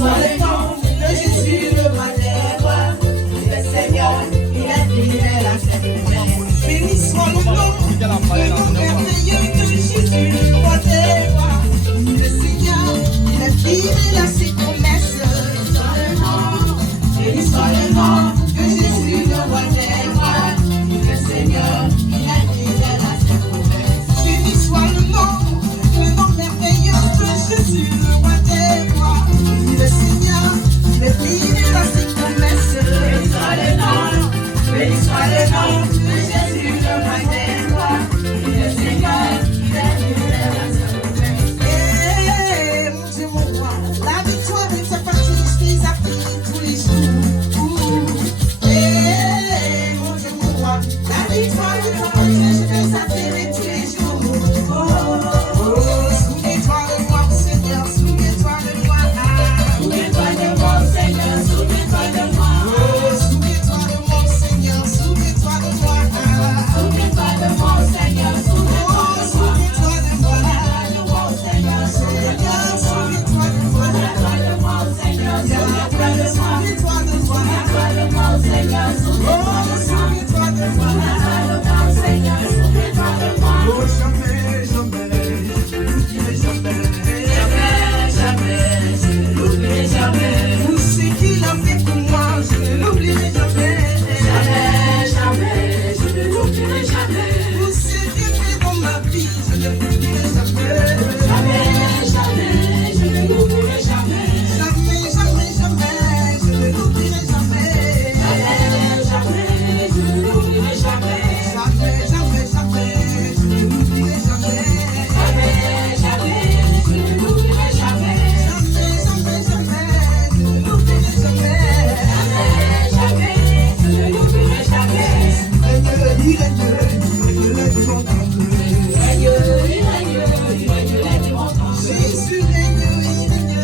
soit le nom de Jésus, le roi des rois. Il est Seigneur, il est digne de la sainte. Béni soit le nom merveilleux de Jésus, le roi des rois. Il est Seigneur, il est fidèle à ses promesses. Béni soit le nom de Jésus, le roi des rois. Il est Seigneur, il est fidèle à ses promesses. Béni soit le nom merveilleux de Jésus, le roi des rois. Il est Seigneur, il est fidèle à ses promesses. Béni soit le nom de Jésus, le roi des rois. Il est Seigneur, il est fidèle à ses promesses. Mon Dieu, mon roi, la victoire est sa partie, je suis appris tous les jours. Mon Dieu, mon roi, la victoire est sa partie, je vais s'attirer tous les jours. Souviens-toi de moi, Seigneur, souviens-toi de moi. Souviens-toi de moi, Seigneur, souviens-toi de moi. Souviens-toi de moi, Seigneur, souviens-toi de moi. Souviens-toi de moi, Seigneur, souviens-toi de moi. Seigneur, souviens-toi de moi. Seigneur, souviens-toi de moi. Souviens-toi de moi, Seigneur, souviens-toi de moi. Seigneur, souviens-toi de moi. Oh, jamais, jamais, je ne l'oublierai jamais. Jamais, je ne l'oublierai jamais. Tout ce qu'il a fait pour moi, je ne l'oublierai jamais. Jamais, je ne l'oublierai jamais. Tout ce qu'il a fait dans ma vie, je ne l'oublierai jamais. Jamais, je ne l'oublierai jamais. Jamais, je ne l'oublierai jamais. Jamais, je ne l'oublierai jamais. Jamais, je ne l'oublierai jamais. Jamais, je ne l'oublierai jamais. Je ne l'oublierai jamais. Jamais, je ne l'oublierai jamais. Il règne du monde entier. Jésus règne du monde entier.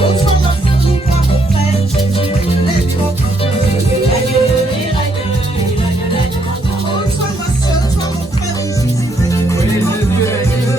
Oh, sois ma famille, toi mon frère, Jésus règne du monde entier. Oh, sois ma soeur, toi mon frère, Jésus règne du monde entier. Jésus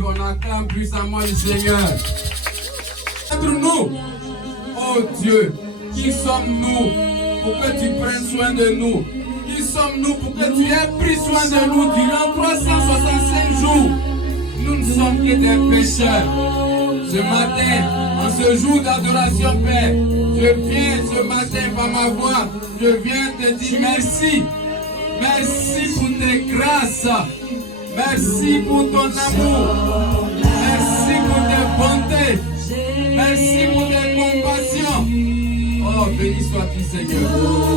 On acclame puissamment le Seigneur. Entre nous, oh Dieu, qui sommes-nous pour que tu prennes soin de nous? Qui sommes-nous pour que tu aies pris soin de nous durant 365 jours? Nous ne sommes que des pécheurs. Ce matin, en ce jour d'adoration, Père, je viens ce matin par ma voix, je viens te dire merci. Merci pour tes grâces. Merci pour ton amour. Merci pour tes bontés. Merci pour tes compassions. Oh, béni sois-tu, Seigneur.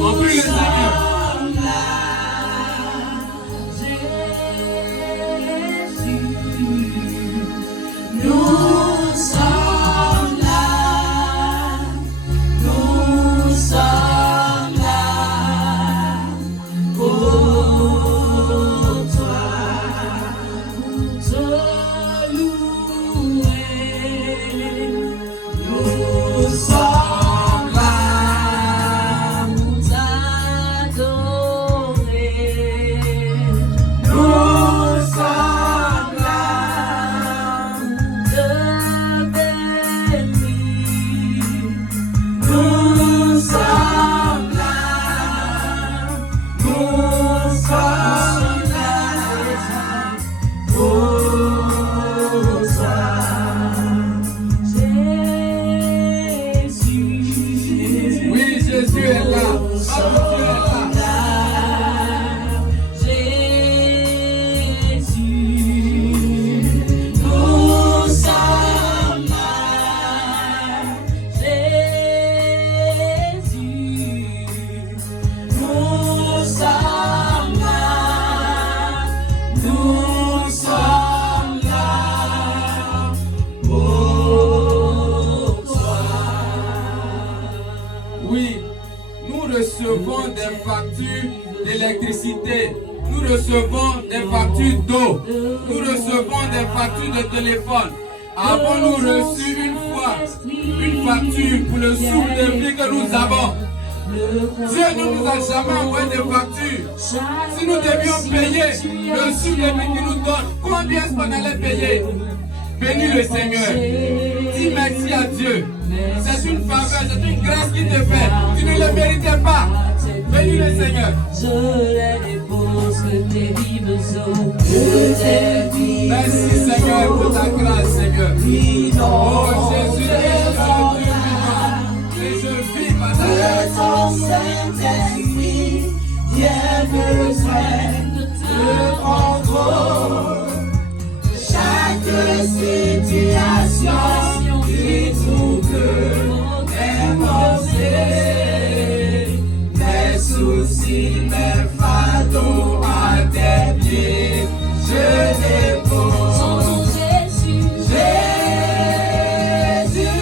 On prie le Seigneur. Nous sommes là. Nous sommes là. Pour toi. Te louer. Nous sommes là. Nous t'adorer. recevons des factures d'électricité. Nous recevons des factures d'eau. Nous recevons des factures de téléphone. Avons-nous reçu une fois une facture pour le souffle de vie que nous avons? Dieu ne nous a jamais envoyé de facture. Si nous devions payer le souffle de vie qu'il nous donne, combien est-ce qu'on allait payer? Bénis le Seigneur. Dis merci à Dieu. C'est une faveur, c'est une grâce qu'il te fait. Tu ne le méritais pas. Bénis le Seigneur. Je les dépose que tes vives eaux, que tes vives. Merci Seigneur pour ta grâce, Seigneur. Oh Jésus, et je vis par ta grâce. Ton Saint-Esprit, viens besoin de contrôle. Chaque situation qui trouble mes pensées, mes soucis, mes fardeaux à tes pieds, je dépose. Son Jésus, Jésus,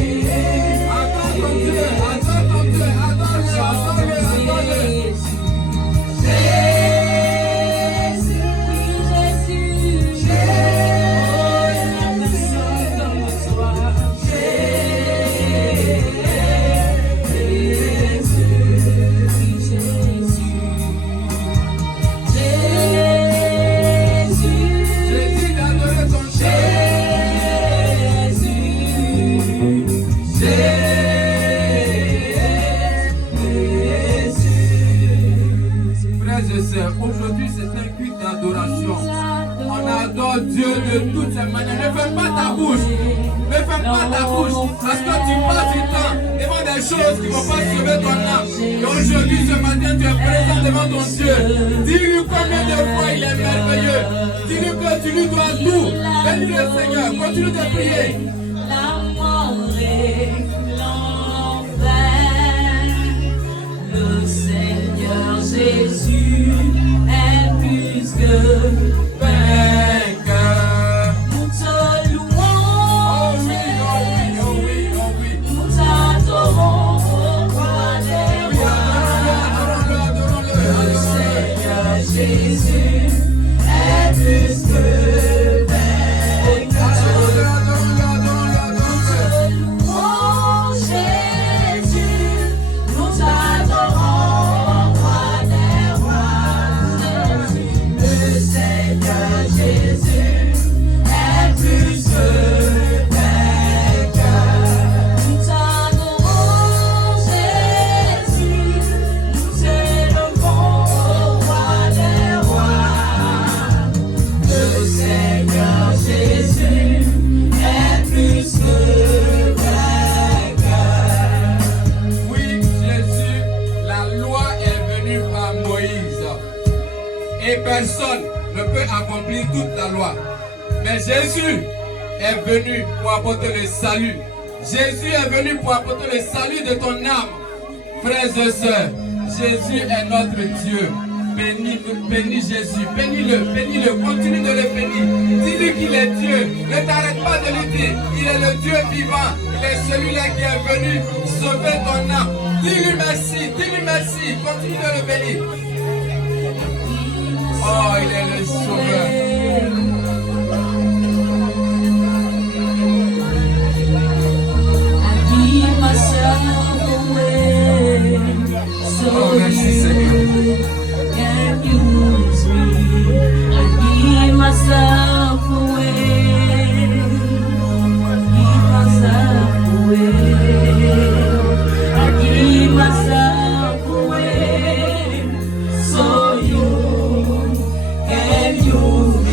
Attends ton Dieu, attends ton Dieu, attends-le. Jésus, d'adorer ton Frères et sœurs, aujourd'hui c'est un culte d'adoration. On adore Dieu de toutes ses manières. Ne ferme pas ta bouche. Ne ferme pas ta bouche. Parce que tu passes du temps devant des choses qui ne vont pas sauver ton âme. Et aujourd'hui, ce matin, tu es présent devant ton Dieu. Dis-lui combien de fois il est merveilleux. Dis-lui que tu lui dois tout. Bénis le Seigneur. Continue de prier. la mort et l'enfer. Le Seigneur Jésus est plus que Vainqueur. nous te louons. Oh oui, oh oui, oh oui, oh oui. Nous t'adorons au roi des Oui, rois. adorons-le, Le adorons-le. Seigneur Jésus est plus que vainqueur. Adorons-le, adorons-le, adorons-le. Nous te louons, Jésus. Nous t'adorons, roi des rois. Le Seigneur Jésus est plus que vainqueur. Nous t'adorons, Jésus. Nous t'élevons, roi des rois. Le Seigneur Jésus est plus que vainqueur. Oui, Jésus, la loi est venue par Moïse. Et personne ne peut accomplir toute la loi. Mais Jésus est venu pour apporter le salut. Jésus est venu pour apporter le salut de ton âme. Frères et sœurs, Jésus est notre Dieu. Bénis Jésus, bénis-le, continue de le bénir. Dis-lui qu'il est Dieu, ne t'arrête pas de lui dire, il est le Dieu vivant, il est celui-là qui est venu sauver ton âme. Dis-lui merci, continue de le bénir. Oh, il est le sauveur. I give myself away so Oh, merci, Seigneur. you can use me. I give myself away. I give myself away so you can use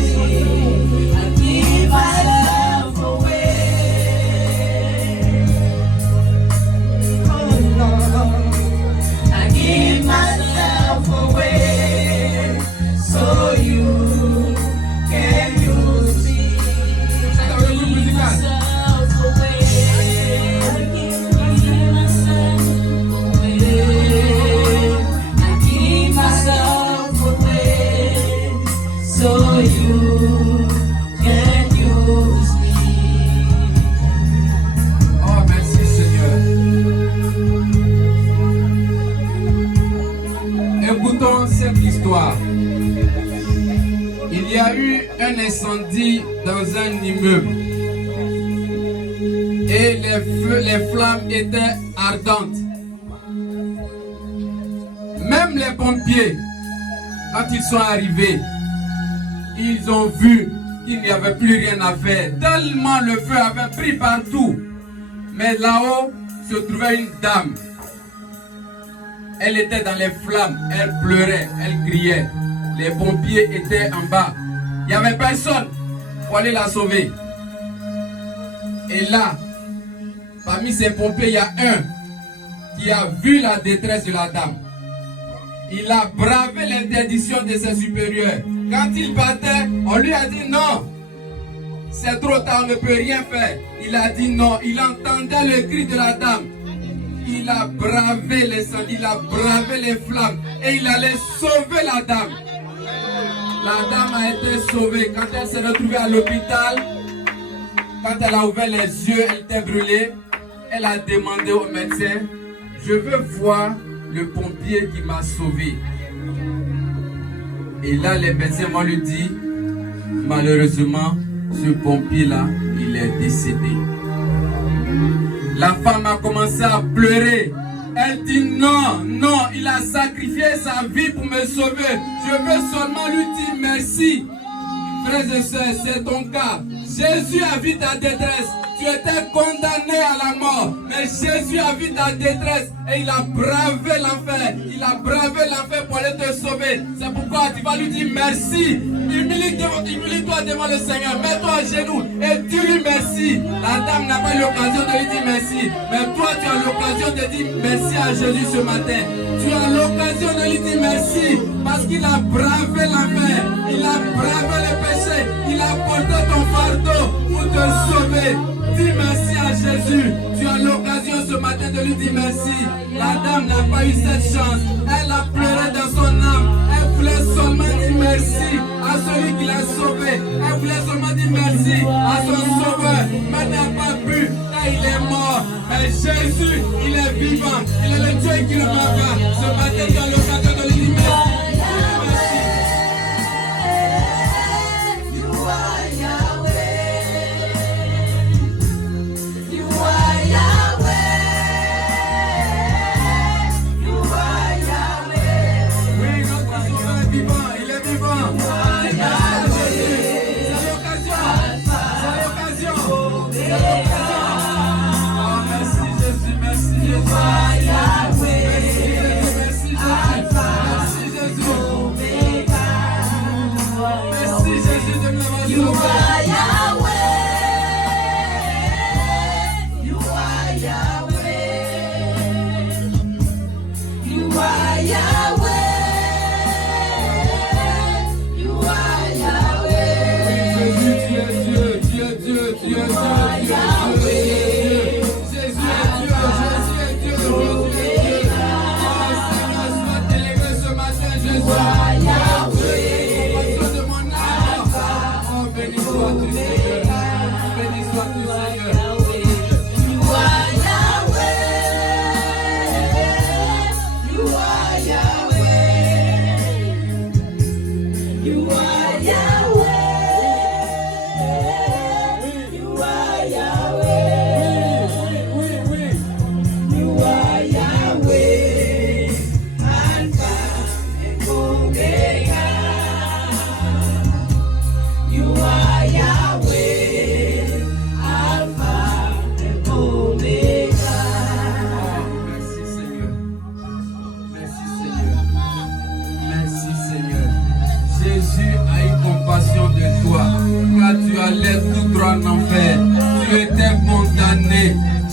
un incendie dans un immeuble. Et les flammes étaient ardentes. Même les pompiers, quand ils sont arrivés, ils ont vu qu'il n'y avait plus rien à faire. Tellement le feu avait pris partout. Mais là-haut se trouvait une dame. Elle était dans les flammes, elle pleurait, elle criait. Les pompiers étaient en bas. Il n'y avait personne pour aller la sauver. Et là, parmi ces pompiers, il y a un qui a vu la détresse de la dame. Il a bravé l'interdiction de ses supérieurs. Quand il partait, on lui a dit non. C'est trop tard, on ne peut rien faire. Il a dit non. Il entendait le cri de la dame. Il a bravé l'incendie, il a bravé les flammes. Et il allait sauver la dame. La dame a été sauvée. Quand elle s'est retrouvée à l'hôpital, quand elle a ouvert les yeux, elle était brûlée. Elle a demandé au médecin, je veux voir le pompier qui m'a sauvé. Et là, les médecins vont lui dire, malheureusement, ce pompier-là, il est décédé. La femme a commencé à pleurer. Elle dit non, non, il a sacrifié sa vie pour me sauver. Je veux seulement lui dire merci. Frères et sœurs, c'est ton cas. Jésus a vu ta détresse. Tu étais condamné à la mort. Mais Jésus a vu ta détresse et il a bravé l'enfer. Il a bravé l'enfer pour aller te sauver. C'est pourquoi tu vas lui dire merci. Humilie-toi devant le Seigneur. Mets-toi à genoux et dis-lui merci. La dame n'a pas eu l'occasion de lui dire merci. Mais toi, tu as l'occasion de dire merci à Jésus ce matin. Tu as l'occasion de lui dire merci. Parce qu'il a bravé l'enfer. Il a bravé le péché. Il a porté ton fardeau pour te sauver. Dis merci à Jésus. Tu as l'occasion ce matin de lui dire merci. La dame n'a pas eu cette chance. Elle a pleuré dans son âme. Elle voulait seulement dire merci à celui qui l'a sauvé. Elle voulait seulement dire merci à son sauveur. Mais elle n'a pas pu car il est mort. Mais Jésus, il est vivant. Il est le Dieu qui le marquera. Ce matin, tu as l'occasion de lui dire merci.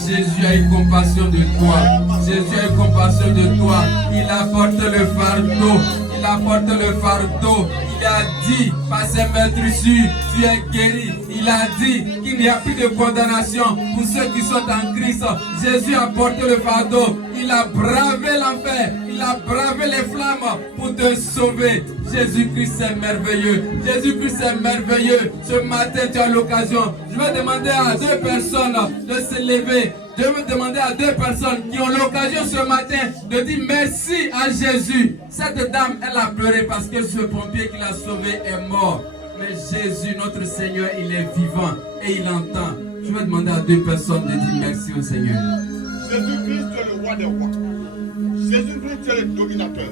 Jésus a eu compassion de toi. Jésus a eu compassion de toi. Il a porté le fardeau. Il a porté le fardeau. Il a dit par ses meurtrissures, tu es guéri. Il a dit qu'il n'y a plus de condamnation pour ceux qui sont en Christ. Jésus a porté le fardeau. Il a bravé l'enfer. Il a bravé les flammes pour te sauver. Jésus-Christ est merveilleux. Jésus-Christ est merveilleux. Ce matin, tu as l'occasion. Je vais demander à 2 personnes de se lever. Je vais demander à 2 personnes qui ont l'occasion ce matin de dire merci à Jésus. Cette dame, elle a pleuré parce que ce pompier qui l'a sauvé est mort. Mais Jésus, notre Seigneur, il est vivant et il entend. Je vais demander à 2 personnes de dire merci au Seigneur. Jésus-Christ, tu es le roi des rois. Jésus-Christ, tu es le dominateur.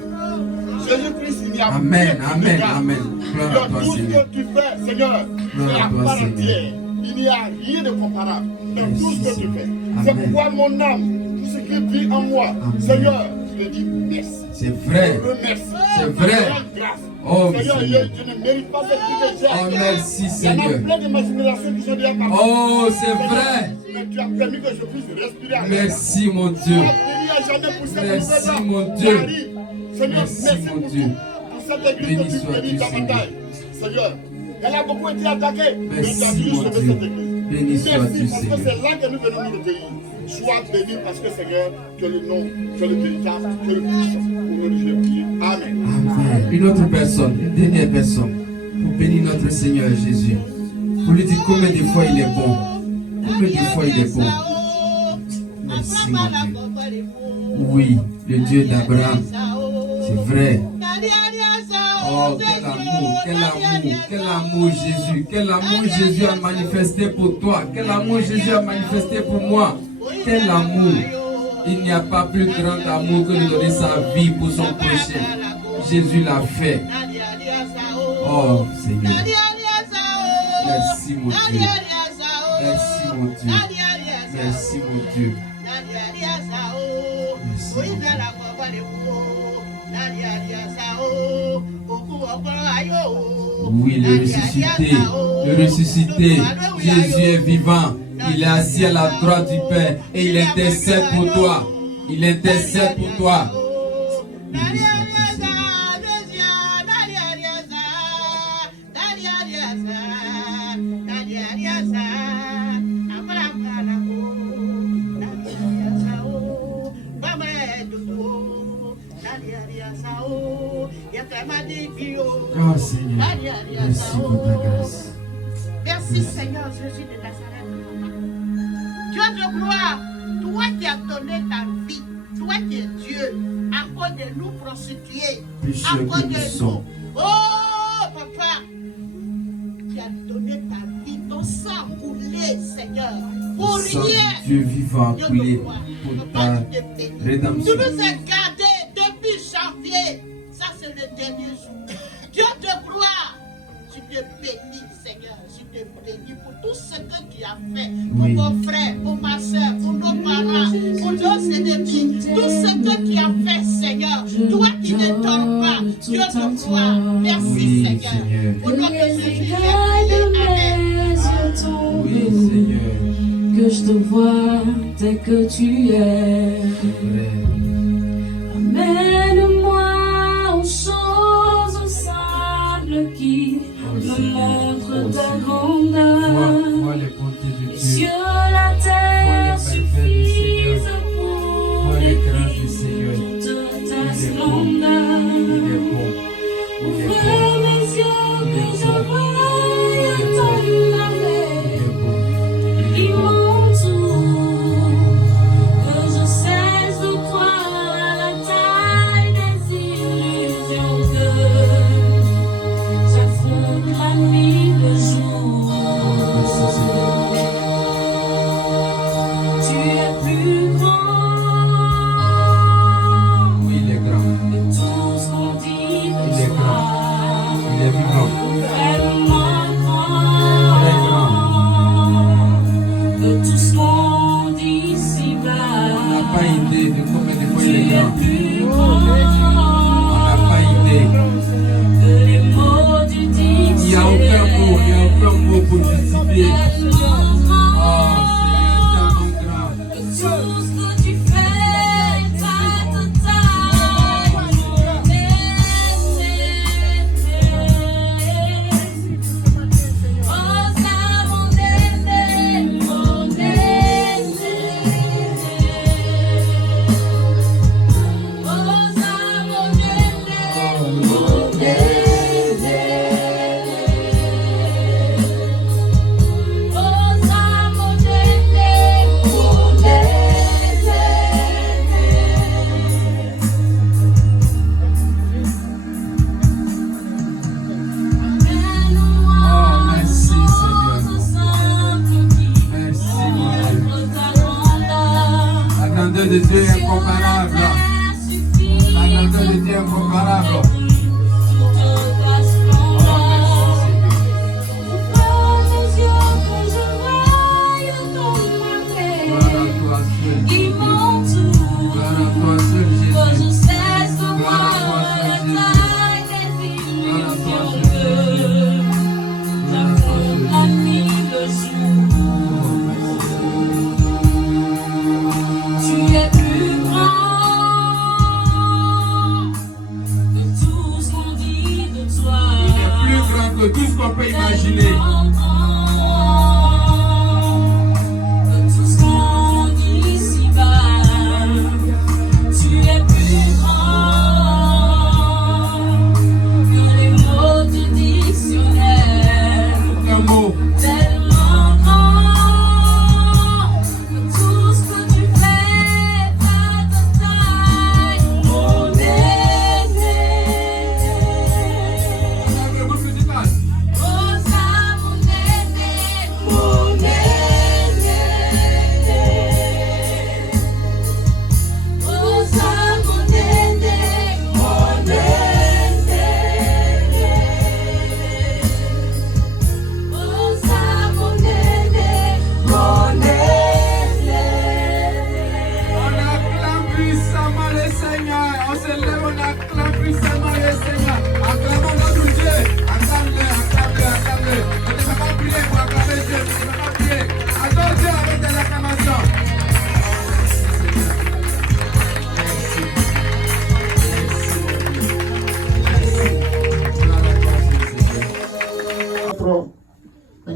Jésus-Christ, il n'y a Amen, pas amen, d'égal. amen. Gloire à toi, Tout ce Seigneur. que tu fais, Seigneur, Gloire c'est à à toi, part Seigneur. entière. Il n'y a rien de comparable dans Merci, tout ce que tu fais. Amen. C'est pourquoi mon âme, tout ce qui vit en moi, Amen. Seigneur, je te dis merci. C'est vrai. Je te remercie. C'est vrai. Je te rends grâce. Oh, Seigneur, Seigneur. je ne mérite pas cette vie que j'ai. Oh, merci, Il y en a Seigneur. plein de ma génération qui sont déjà partis. Oh, c'est vrai. Mais tu as permis que je puisse respirer avec Merci, mon Dieu. Tu as béni à jamais pour cette Merci, nouvelle-là. mon Dieu. Marie, Seigneur, Merci, merci mon pour Dieu. tout. Pour cette église Béni que tu sois-tu, bénis davantage. Seigneur, elle a beaucoup été attaquée. Mais tu as Merci, toujours mon sauvé Dieu. cette église. Béni Merci sois-tu, parce que Seigneur. c'est là que nous venons nous recueillir. Sois béni parce que Seigneur, que le nom, que le véritable, que le puissant. Pour nous, je vais prier. Amen. Amen. Une autre personne, une dernière personne, pour bénir notre Seigneur Jésus. Pour lui dire combien de fois il est bon. Combien de fois il est bon. Merci, mon Dieu. Oui, le Dieu d'Abraham. C'est vrai. Oh, quel amour, quel amour, quel amour Jésus. Quel amour Jésus a manifesté pour toi. Quel amour Jésus a manifesté pour moi. Quel amour. Il n'y a pas plus grand amour que de donner sa vie pour son prochain. Jésus l'a fait. Oh, Seigneur. Merci, mon Dieu. Merci, mon Dieu. Merci, mon Dieu. Merci, mon Dieu. Oui, le ressuscité, le ressuscité. Jésus est vivant. Il est assis à la droite du Père et il intercède pour toi. Il intercède pour toi. Béni sois-tu, Seigneur. Oh Seigneur, merci pour ta grâce. Merci Seigneur Jésus de Nazareth. Dieu de gloire, toi qui as donné ta vie, toi qui es Dieu, à cause de nous prostituer, Pécheurs à que cause nous de sommes. nous. Oh papa, tu as donné ta vie, ton sang coulé Seigneur, pour Le sang rien. de Dieu vivant Dieu coulé de gloire, pour papa, ta tu te bénis. rédemption. Tu nous as gardés depuis janvier. Ça, c'est le dernier jour. Dieu de gloire, tu te bénis, Seigneur. Tu te bénis pour tout ce que tu as fait. Pour Oui. mon frère, pour ma soeur, pour nos parents, pour nos ennemis. Tout ce que tu as fait, Seigneur. Toi qui ne dors pas. Dieu de gloire. Merci, Oui, Seigneur. Seigneur. Au nom de Jésus, j'ai Regarde prié. Amen. mes yeux tombent, Oui, Seigneur. que je te vois tel que tu es. Vrai. Amène-moi aux choses simples qui me montrent ta grandeur. Vois les bontés de Les Dieu. cieux, la terre Vois les merveilles du suffisent Seigneur. pour Vois les grâces du décrire Seigneur. toute ta Il est bon. splendeur. Il est bon. Il est Ouvre bon. mes yeux Il est que je bon. voie Il est ton bon. merveille Il est bon. Il qui est bon. m'entoure. Que je cesse de croire à la taille des illusions, que j'affronte la nuit, le jour grandeur de Dieu est incomparable. La grandeur de Dieu est incomparable. Tout ce qu'on peut imaginer.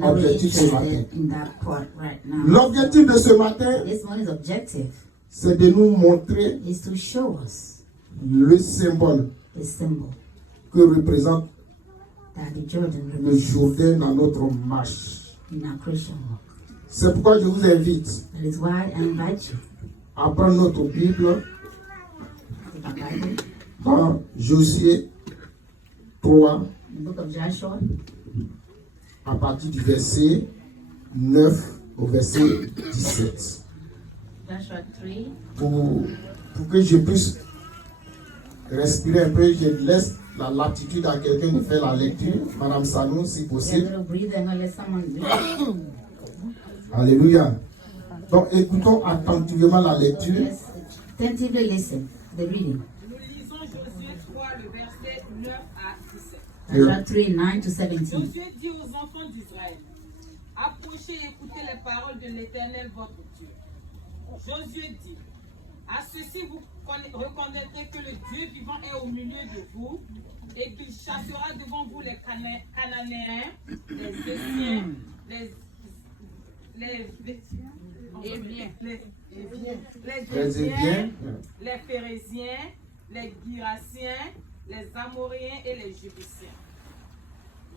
Objectif ce matin. In that part right now. L'objectif de ce matin, This morning's objective c'est de nous montrer is to show us le symbole the symbol que représente that the Jordan le represents Jourdain dans notre marche. in our Christian walk. C'est pourquoi je vous invite That is why I invite you à prendre notre Bible to the Bible, dans Josué 3 the book of Joshua, à partir du verset 9 au verset 17. Joshua 3. Pour que je puisse respirer un peu, je laisse la latitude à quelqu'un de faire la lecture. Madame Sanou, si We're possible. going to breathe and let someone read. Alléluia. Donc écoutons attentivement la lecture. Yes, attentively listen the reading. Nous lisons Josué 3, le verset 9 à 17. Joshua 3, 9 to 17. Josué dit aux enfants d'Israël, approchez et écoutez les paroles de l'Éternel votre Dieu. Josué dit, à ceci vous reconnaîtrez que le Dieu vivant est au milieu de vous et qu'il chassera devant vous les Cananéens, les Hésiens, les Hébriens, les Phérésiens, les Giraciens, les Amoriens et les Jébusiens.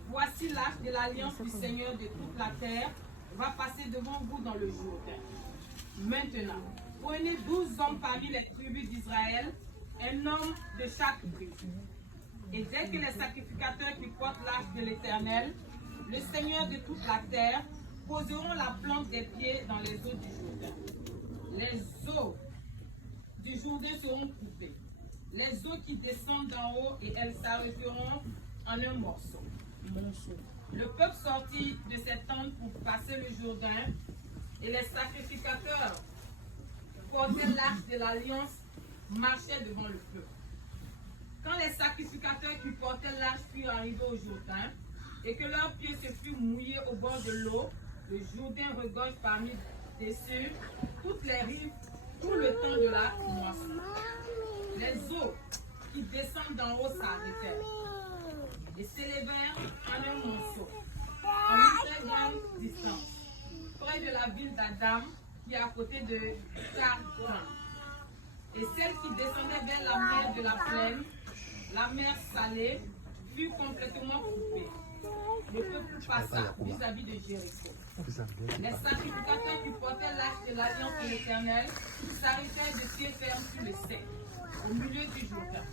Voici l'arche de l'alliance du Seigneur de toute la terre va passer devant vous dans le Jourdain. Maintenant, prenez 12 hommes parmi les tribus d'Israël, un homme de chaque tribu. Et dès que les sacrificateurs qui portent l'arche de l'Éternel, le Seigneur de toute la terre, poseront la plante des pieds dans les eaux du Jourdain. Les eaux du Jourdain seront coupées. Les eaux qui descendent d'en haut et elles s'arrêteront en un morceau. Le peuple sortit de cette tente pour passer le Jourdain et les sacrificateurs portaient l'arche de l'alliance marchaient devant le peuple. Quand les sacrificateurs qui portaient l'arche furent arrivés au Jourdain et que leurs pieds se furent mouillés au bord de l'eau, le Jourdain regorge parmi dessus toutes les rives tout le temps de la moisson. Les eaux qui descendent d'en haut s'arrêtèrent et s'élevèrent en un monceau, en une très grande distance, près de la ville d'Adam, qui est à côté de Kardan. Et celle qui descendait vers la mer de la plaine, la mer salée, fut complètement coupée. Le peuple passa vis-à-vis de Jéricho. Les sacrificateurs qui portaient l'arche de l'alliance de l'Éternel s'arrêtèrent de pied ferme sur le sec, au milieu du Jourdain,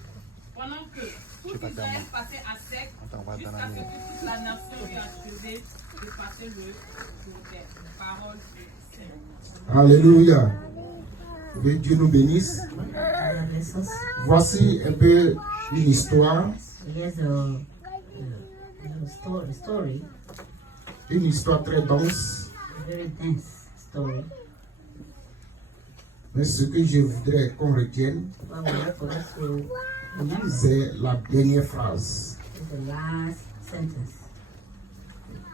pendant que tout Israël passait à sec, jusqu'à ce que toute la nation eût achevé de passer le Jourdain. Parole du Seigneur. Alléluia. Que Dieu nous bénisse. God bless us. Voici un peu une histoire. Here's a story, Une histoire très dense. a very dense story. Mais ce que je voudrais qu'on retienne, What we like for us to remember c'est la dernière phrase. is the last sentence.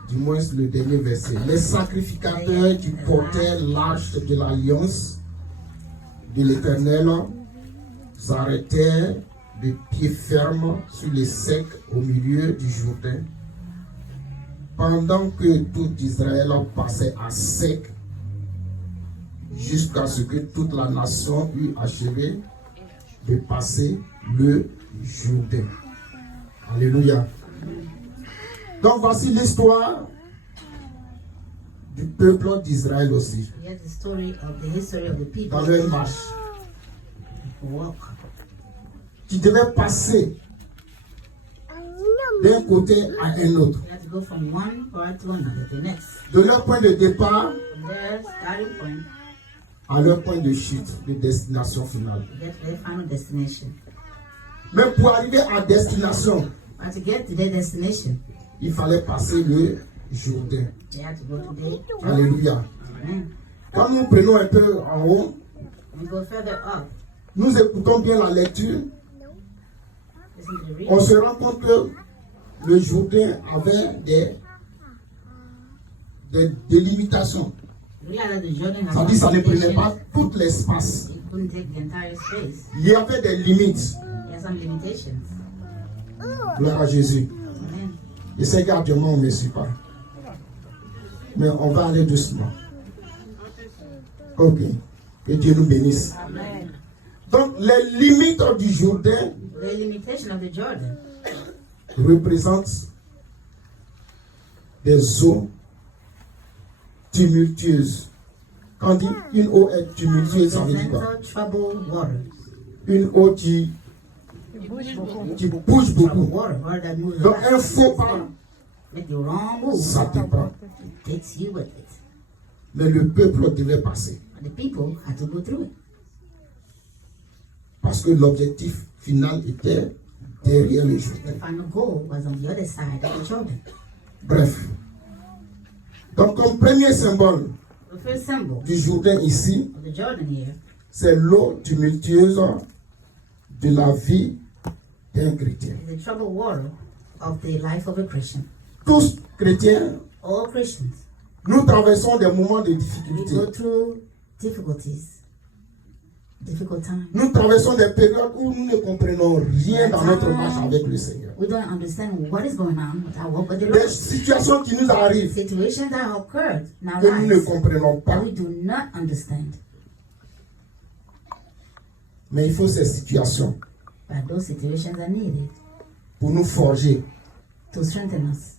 Du moins le dernier verset. Les sacrificateurs qui portaient l'arche de l'alliance de l'Éternel s'arrêtèrent de pied ferme sur les secs au milieu du Jourdain, pendant que tout Israël passait à sec, jusqu'à ce que toute la nation eût achevé de passer le Jourdain. Alléluia. Donc voici l'histoire du peuple d'Israël aussi, Here's the story of the history of the people dans leur marche, who walk. qui devait passer d'un côté à un autre. You have to go from one part to another, to the next. De leur point de départ From their starting point à leur point de chute, de destination finale. to get to their final destination. Mais pour arriver à destination, But to get to their destination, il fallait passer le Jourdain. they had to go to the Jordan. Alléluia. Amen. Quand nous prenons un peu en haut, We go further up. nous écoutons bien la lecture, Listen to the reading. on se rend compte que le Jourdain avait des délimitations. We realize the Jordan has Ça dit, ça ne prenait limitations. pas tout l'espace. It couldn't take the entire space. Il y avait des limites. There are some limitations. Gloire à Jésus. Amen. Je sais qu'actuellement on ne me suit pas. Mais on va aller doucement. Ok. Que Dieu nous bénisse. Amen. Donc, les limites du Jourdain The limitation of the Jordan représentent des eaux tumultueuses. Quand on dit une eau est tumultueuse, ça veut dire quoi? represents troubled waters. Une eau qui bouge beaucoup. Troubled water that moves Donc, un fast. faux pas, Make the wrong move. ça te prend. It takes you with it. Mais le peuple devait passer. And the people had to go through it. Parce que l'objectif final était derrière le Jourdain. The final goal was on the other side of the Jordan. Bref. Donc, comme premier symbole The first symbol du Jourdain ici, of the Jordan here c'est l'eau tumultueuse de la vie d'un chrétien. is the troubled water of the life of a Christian. Tous chrétiens, All Christians, nous traversons des moments de we difficulté. go through difficulties, difficult times. Nous traversons des périodes où nous ne comprenons rien dans notre marche avec le Seigneur. We don't understand what is going on with our walk with the Des Lord. situations qui nous arrivent Situations that occurred in our que nous ne lives comprenons pas. that we do not understand. Mais il faut ces situations But those situations are needed pour nous forger. to strengthen us.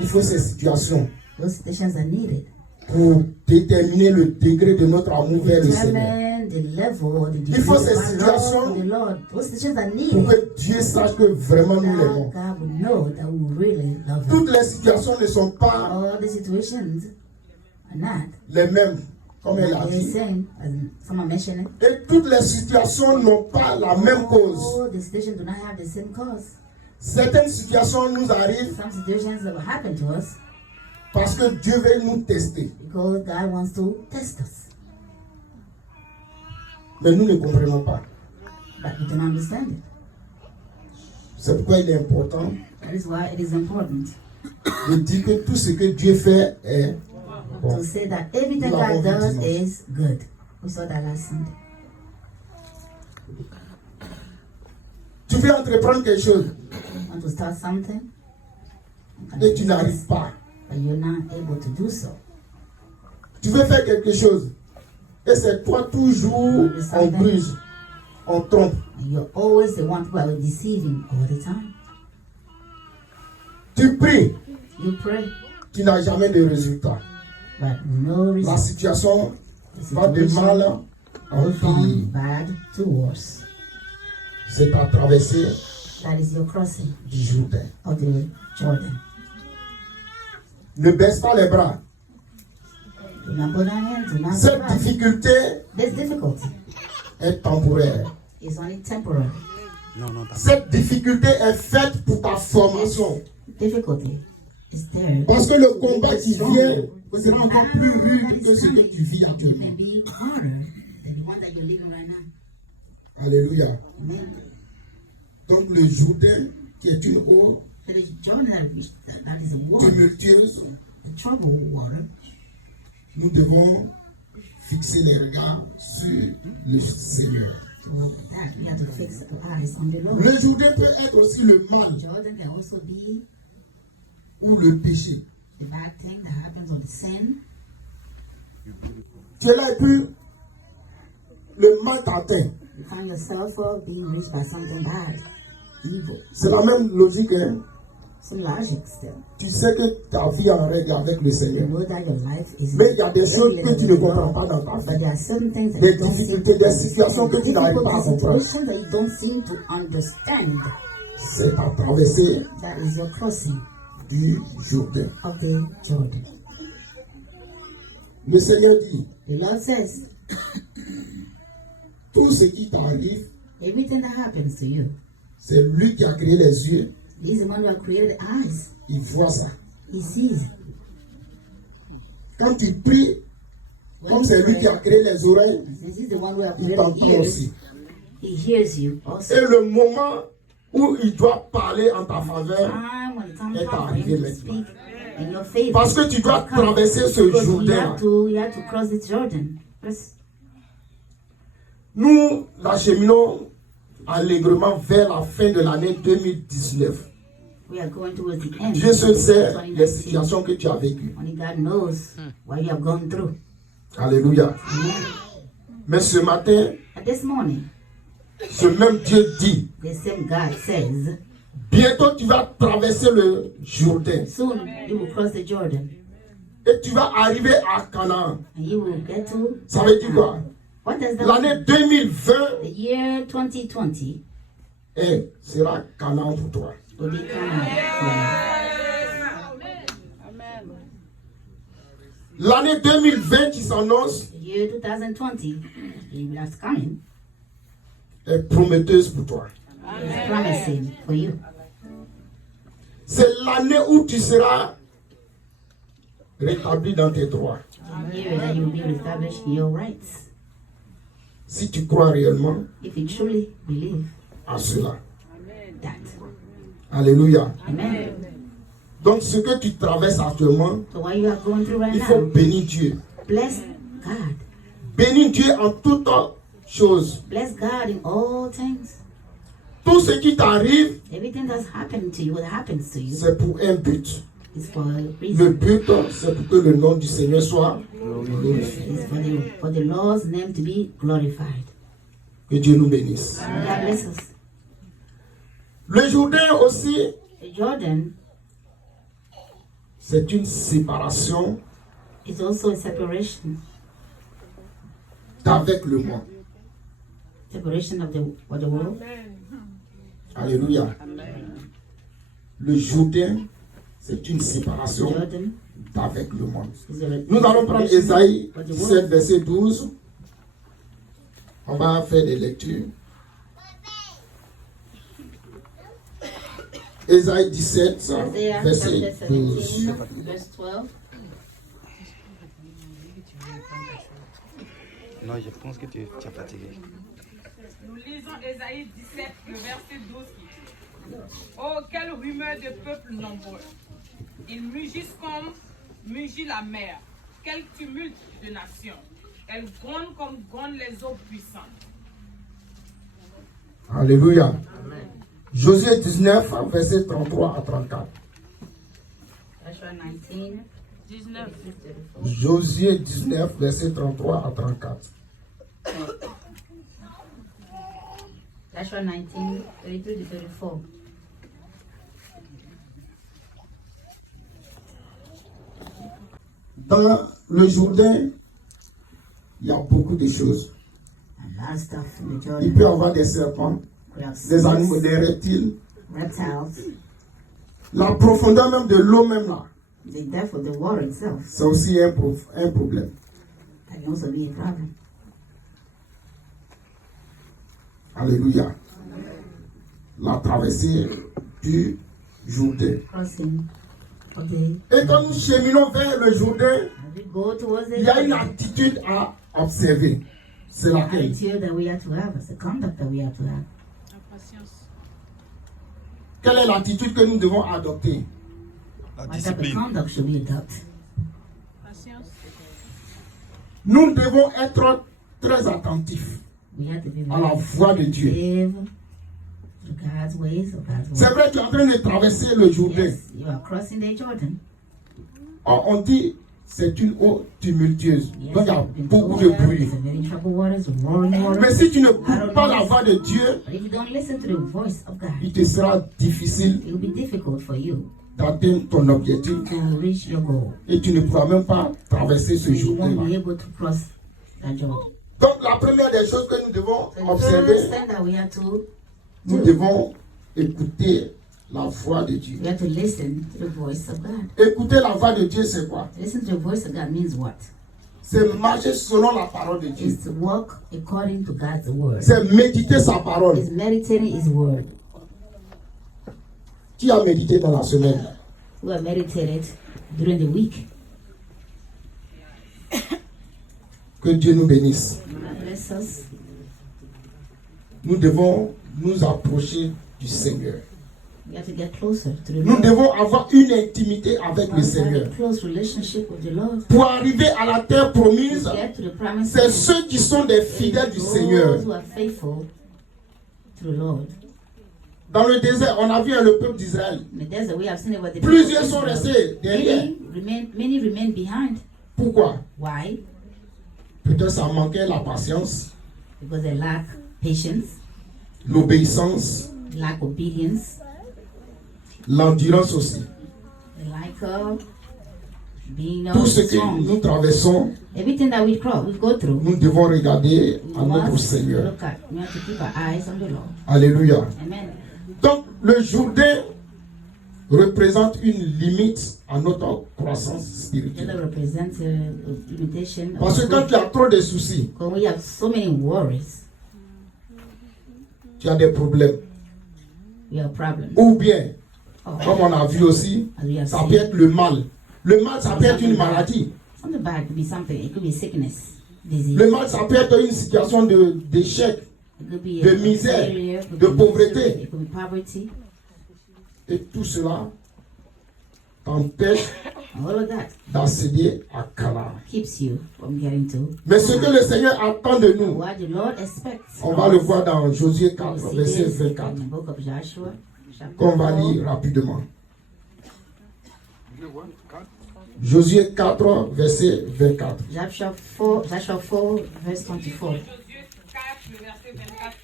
Il faut ces situations Those situations are needed pour déterminer le degré de notre amour vers le Seigneur. determine the level or the degree faut of ces our situations love for the Lord. Those situations are Pour needed. que Dieu sache que vraiment nous l'aimons. God will know that we really love Him. Toutes les situations ne sont pas All the situations are not les mêmes, comme elle a the dit. same, as someone mentioned it. Et toutes les situations n'ont pas la même cause. All the situations do not have the same cause. Certaines situations nous arrivent Some situations that will happen to us parce que Dieu veut nous tester. because God wants to test us. Mais nous ne comprenons pas. But we don't understand it. C'est pourquoi il est important That is why it is important de dire que tout ce que Dieu fait est bon. to say that everything Nous l'avons God vu does dimanche. is good. We saw that last Sunday. Tu veux entreprendre quelque chose You want to start something, et tu n'arrives pas. but you're not able to do so. Tu veux faire quelque chose et c'est toi toujours on bruse, on trompe. And you're always the one who are deceiving all the time. Tu pries, You pray, tu n'as jamais de résultat. but no La result. situation The va de situation mal en goes from pire. bad to worse. C'est ta traversée That is your crossing du Jourdain. of the Jordan. Ne baisse pas les bras. Do not put down hands, do not Cette surprise. difficulté There's difficulty. est temporaire. It's only temporary. Cette difficulté est faite pour ta formation. Difficulty is there. Parce que le combat qui vient sera encore plus rude que ce que tu vis actuellement. Can be harder than the one that you're living right now. Alléluia. Amen. Donc le Jourdain, qui est une eau So the Jordan that is a water, tumultueuse, the troubled water. nous devons fixer les regards sur le Seigneur. So with that, we have to fix our eyes on the Lord. Le Jourdain peut être aussi le mal Jordan can also be ou le péché. the bad thing that happens or the sin. Tu es là et puis le mal t'atteint. You find yourself being reached by something bad, evil. C'est la même logique. Hein? Some logic still. Tu sais que ta vie est en règle avec le You Seigneur. know that your life is Mais il y a des choses regular que tu ne with comprends God, pas dans ta but vie. there are certain things that Des you don't seem difficultés, to des situations que tu n'arrives pas à difficult comprendre. situations that you don't seem to understand. C'est ta traversée That is your crossing du Jourdain. of the Jordan. Le Seigneur dit, The Lord says, tout ce qui t'arrive, everything that happens to you, c'est lui qui a créé les yeux. He's the one who has created the eyes. Il voit ça. He sees. Quand tu pries, comme c'est lui qui a créé les oreilles, Since He's the one who has il created the t'entend ears, aussi. He hears you also. Et le moment où il doit parler en ta faveur, When the time est comes for arrivé Him to maintenant. speak in your favor, Parce que tu dois come. traverser ce Because Jourdain. you have to cross the Jordan. Yes. Nous l'acheminons allègrement vers la fin de l'année 2019. We are going towards the end. Dieu seul sait of les 2019. situations que tu as vécues. Only God knows what you have gone through. Alléluia. Amen. Mais ce matin, But this morning, ce même Dieu dit, the same God says, bientôt tu vas traverser le Jourdain soon you will cross the Jordan et tu vas arriver à Canaan. and you will get to. Ça veut dire quoi? What does that L'année mean? 2020 The year 2020 sera Canaan pour toi. will be Canaan L'année 2020 qui s'annonce for you. The year 2020 that's coming est prometteuse pour toi. is promising for you. C'est l'année où tu seras rétabli dans tes droits. The year that you will be reestablished in your rights. Si tu crois réellement If you truly believe à cela. that. Alléluia. Amen. Donc ce que tu traverses actuellement, So what you are going through right il faut now, bénir Dieu. bless God. Bénis Dieu en toutes choses. Bless God in all things. Tout ce qui t'arrive, Everything that's happened to you, what happens to you, c'est pour un but. is for a Le reason. but, c'est pour que le nom du Seigneur soit glorifié. It's for the Lord's name to be glorified. Que Dieu nous bénisse. God bless us. Le Jourdain aussi, The Jordan c'est une séparation is also a separation d'avec le monde. of the world. Alléluia. Le Jourdain, c'est une séparation Jordan d'avec le monde. is a Nous allons prendre separation Ésaïe of the 17, world. verset 12. On va faire des lectures. Ésaïe 17, Isaiah verset chapter 12. 17, verse 12. Non, je pense que tu es fatigué. Nous lisons Ésaïe 17, le verset 12 qui dit: Oh, quelle rumeur de peuples nombreux! Ils mugissent comme mugit la mer. Quel tumulte de nations! Elles grondent comme grondent les eaux puissantes. Alléluia. Josué 19, verset 33 à 34. Joshua 19. 19. Josué 19, verset 33 à 34. Joshua 19, 33 to 34. Dans le Jourdain, il y a beaucoup de choses. A lot of stuff in the Il Jordan. peut y avoir des serpents, We have des animaux, snakes, des reptiles. reptiles, La profondeur même de l'eau même là, the depth of the water itself. c'est aussi un problème. That can also be a problem. Alléluia. La traversée du Jourdain. Crossing of the. Et quand nous cheminons vers le Jourdain, As we go towards il y a une the attitude à observer. C'est laquelle? attitude that we have to have, it's the conduct that we have to have. Quelle est l'attitude que nous devons adopter? La What type of discipline. conduct should we adopt? Nous devons être très attentifs We have to be à la very voix de Dieu. attentive to God's ways, or God's C'est ways. vrai, tu es en train de traverser le Jourdain. Yes, you are crossing the Jordan. On dit c'est une eau tumultueuse. Yes, Donc il y a it's beaucoup de bruit. It's a very troubled waters, roaring water. Mais si tu ne coupes pas la voix de Dieu, But if you don't listen to the voice of God, il te sera difficile it will be difficult for you d'atteindre ton objectif to reach your goal. et tu ne pourras même pas traverser ce You won't be Jourdain-là. able to cross that Jordan. Donc la première des choses que nous devons So the first observer, thing that we have to nous do, devons écouter la voix de Dieu. we have to listen to the voice of God. Écouter la voix de Dieu, c'est quoi? Listen to the voice of God means what? C'est marcher selon la parole de Dieu. It's to walk according to God's word. C'est méditer sa parole. It's meditating His word. Qui a médité dans la semaine? We have meditated during the week. Que Dieu nous bénisse. God bless us. Nous devons nous approcher du Seigneur. We have to get closer to the Nous Lord. devons avoir une intimité avec We le have to have Seigneur. a close relationship with the Lord. Pour arriver à la terre promise, To get to the promised c'est land. ceux qui sont des fidèles du Seigneur. Those who are faithful to the Lord. Dans le désert, on a vu le peuple d'Israël. In the desert, we have seen about the Plusieurs people sont of Israel. restés derrière. Many remain behind. Pourquoi? Why? Peut-être ça manquait la patience, Because they lack patience, l'obéissance, they lack obedience, l'endurance aussi. they lack being Tout ce que strong. nous traversons, Everything that we go through, nous devons regarder we à notre must Seigneur. look at. We have to keep our eyes on the Lord. Alléluia. Amen. Donc, le Jourdain représente une limite à notre croissance It spirituelle. represents a limitation. of Parce que quand tu as trop de soucis, when we have so many worries, tu as des problèmes. we have problems. Ou bien, Oh, comme on a vu aussi, as we have ça seen, peut être le mal. Le mal, ça peut être une maladie. something bad could be something. It could be sickness, disease. Le mal, ça peut être une situation d'échec. It could be de a misère, failure, it could de be pauvreté. misery, it could be poverty. Et tout cela t'empêche All of that d'accéder à Canaan. keeps you from getting to. Mais ce que le Seigneur attend de nous, What the Lord expects. on from va le us. voir dans Josué We 4, see verset this 24, in the book of Joshua, chapter qu'on va 4. lire rapidement. Josué 4, verset 24. Joshua 4, verse 24. Josué 4, le verset 24.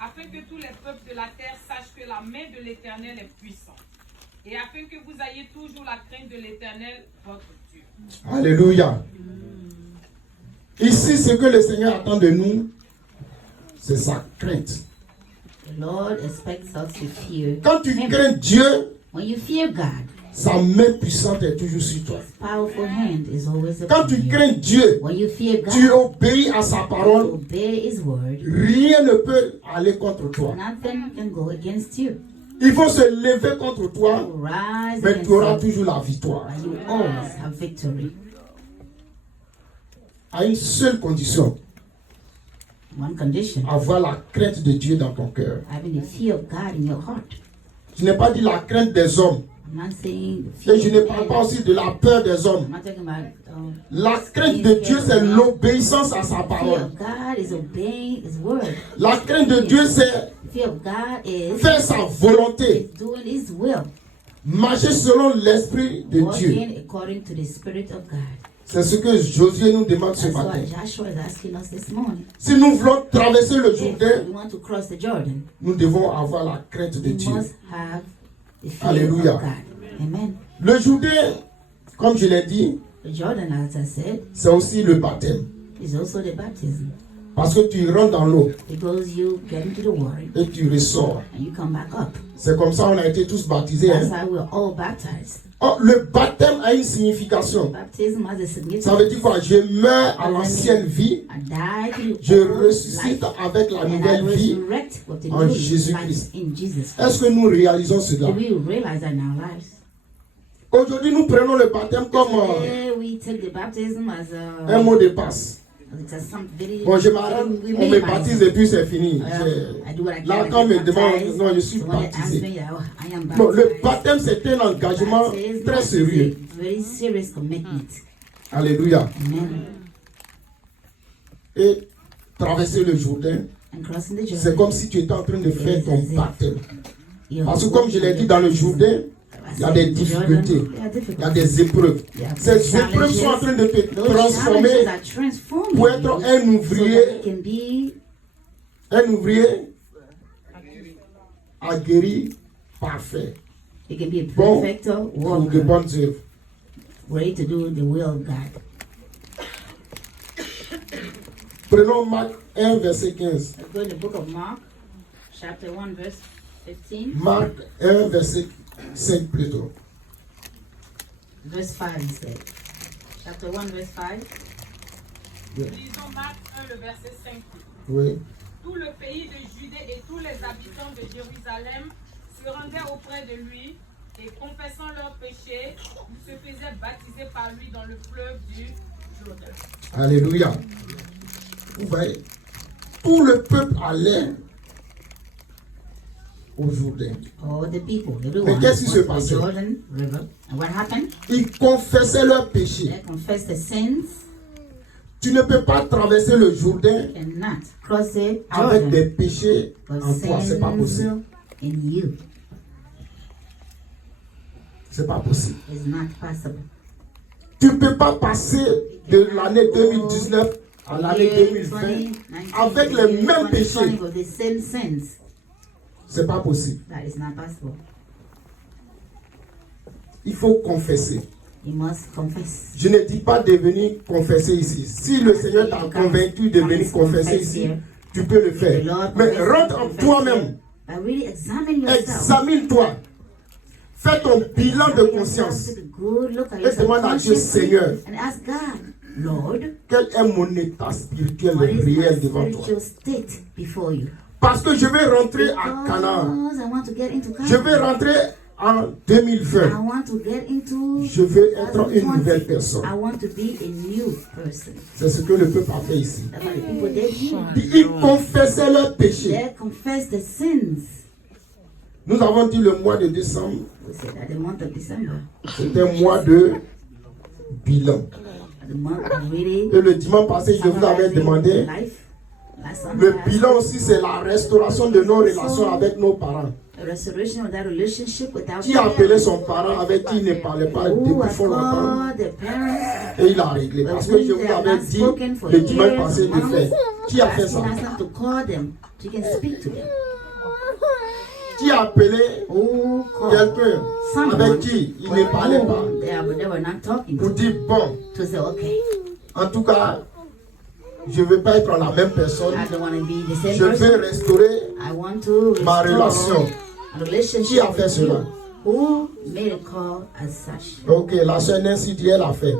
Afin que tous les peuples de la terre sachent que la main de l'Éternel est puissante. Et afin que vous ayez toujours la crainte de l'Éternel, votre Dieu. Alléluia. Ici, ce que le Seigneur attend de nous, c'est sa crainte. The Lord expects us to fear Quand tu Him. crains Dieu, When you fear God, sa main puissante est toujours sur toi. His powerful hand is always Quand upon tu you. crains Dieu, When you fear tu God, obéis à sa parole, obey His word. rien ne peut aller contre toi. Nothing can go against you. Il faut se lever contre toi, You rise mais against tu auras you, toujours la victoire. but you always have victory. À une seule condition, One condition, avoir la crainte de Dieu dans ton cœur. having the fear of God in your heart. Je n'ai pas dit la crainte des hommes. I'm not saying the fear Et je ne of parle man. pas aussi de la peur des hommes. I'm not talking about La crainte de Dieu, c'est l'obéissance à sa fear parole. of God is obeying His word. La crainte de Dieu, c'est Fear of God is faire sa volonté. doing His will, Marcher selon l'Esprit de Dieu. walking according to the Spirit of God. C'est ce que Josué nous demande ce That's matin. what Joshua is asking us this morning. Si nous voulons traverser le If Jourdain, we want to cross the Jordan, nous devons avoir la crainte de we Dieu. must have the fear Alléluia. of God. Amen. Le Jourdain, comme je l'ai dit, The Jordan, as I said, c'est aussi le baptême. is also the baptism. Parce que tu rentres dans l'eau Because you get into the water et tu ressors. and you come back up. C'est comme ça qu'on a été tous baptisés. That's Hein? how we're all baptized. Oh, le baptême a une signification. Baptism has a significance. Ça veut dire quoi? Je meurs à l'ancienne vie. I die to Je the old ressuscite life, avec la and I nouvelle vie resurrect with the en new Jésus-Christ. life in Jesus Est-ce Christ. que nous réalisons cela? Do we realize that in our lives? Aujourd'hui, nous prenons le baptême comme Today we take the baptism as un mot de passe. it's a some very. Bon, je m'arrête, we on me minimize baptise it. et puis c'est fini. I do what I Là, can. quand on I me get demande, baptized. non, je suis So when they ask baptisé. me, I am Bon, le baptized. baptême, c'est un engagement Baptism très is sérieux. a very serious commitment. Alléluia. Amen. Et traverser le Jourdain, And crossing the c'est Jordan. comme si tu étais en train de faire ton baptême. You're Parce que comme je l'ai dit dans le Jourdain, il y a des difficultés, il y a des épreuves. Ces épreuves sont en train de te transformer pour être un ouvrier aguerri, parfait, You can be a bon perfect pour de worker, bonnes œuvres. ready to do the will of God. Prenons Marc 1, verset 15. Let's go in the book of Mark, chapter 1, verse 15. Marc 1, verset 5 plutôt. Verse 5 instead. Chapter 1, verse 5. Lisons Marc 1, le verset 5. Oui. Tout le pays de Judée et tous les habitants de Jérusalem se rendaient auprès de lui et confessant leurs péchés, ils se faisaient baptiser par lui dans le fleuve du Jourdain. Alléluia. Vous voyez, tout le peuple allait au Jourdain. All the people, Mais everyone, qu'est-ce qui se went to passait? the Jordan River. And what happened? Ils confessaient leurs péchés. They confessed the sins. Tu ne peux pas traverser le Jourdain Cannot cross the avec des Jordan péchés with en toi. C'est pas sins possible. in you. C'est pas possible. It's not possible. Tu ne peux pas passer de l'année 2019 à l'année 2020 avec les mêmes péchés. With the same sins. C'est pas possible. That is not possible. Il faut confesser. You must confess. Je ne dis pas de venir confesser ici. Si le Seigneur t'a convaincu de venir confesser ici, tu peux le faire. Mais rentre en toi-même. But really examine yourself. Examine-toi. Fais ton bilan de conscience. Et demande à Dieu, Seigneur, And ask God, Lord, quel est mon état spirituel what is my réel devant toi? spiritual state before you? Parce que je vais rentrer à Canaan. Because I want to get into Je vais Canaan. rentrer en I 2020. want to get into Je veux être une 2020. nouvelle personne. I want to be a new person. C'est ce que le peuple a fait ici. That's what the people did here. Ils confessaient leurs péchés. They confess the sins. Nous avons dit le mois de décembre, We said that the month of December, c'est un mois de bilan. the month of really Et le dimanche passé, je vous avais summarizing demandé, life. Last le Sunday, bilan aussi, c'est la restauration de nos relations avec nos parents. the restoration of that relationship with our Qui a appelé son parent avec qui il ne parlait pas Who depuis has fort longtemps called the parents? et il a réglé. Parce que je vous avais dit le dimanche passé de faire. Qui a fait ça? Asking us not to call them, so you can speak to them. Qui a appelé Who called quelqu'un avec qui il ne parlait pas they were not talking pour to, dire bon, to say, okay, en tout cas, je ne veux pas être la même personne. I don't want to be the same Je veux person. restaurer I want to ma restore relation. a relationship Qui a fait with cela? you. Who made a call as such? Ok, la soeur Nancy dit elle a fait.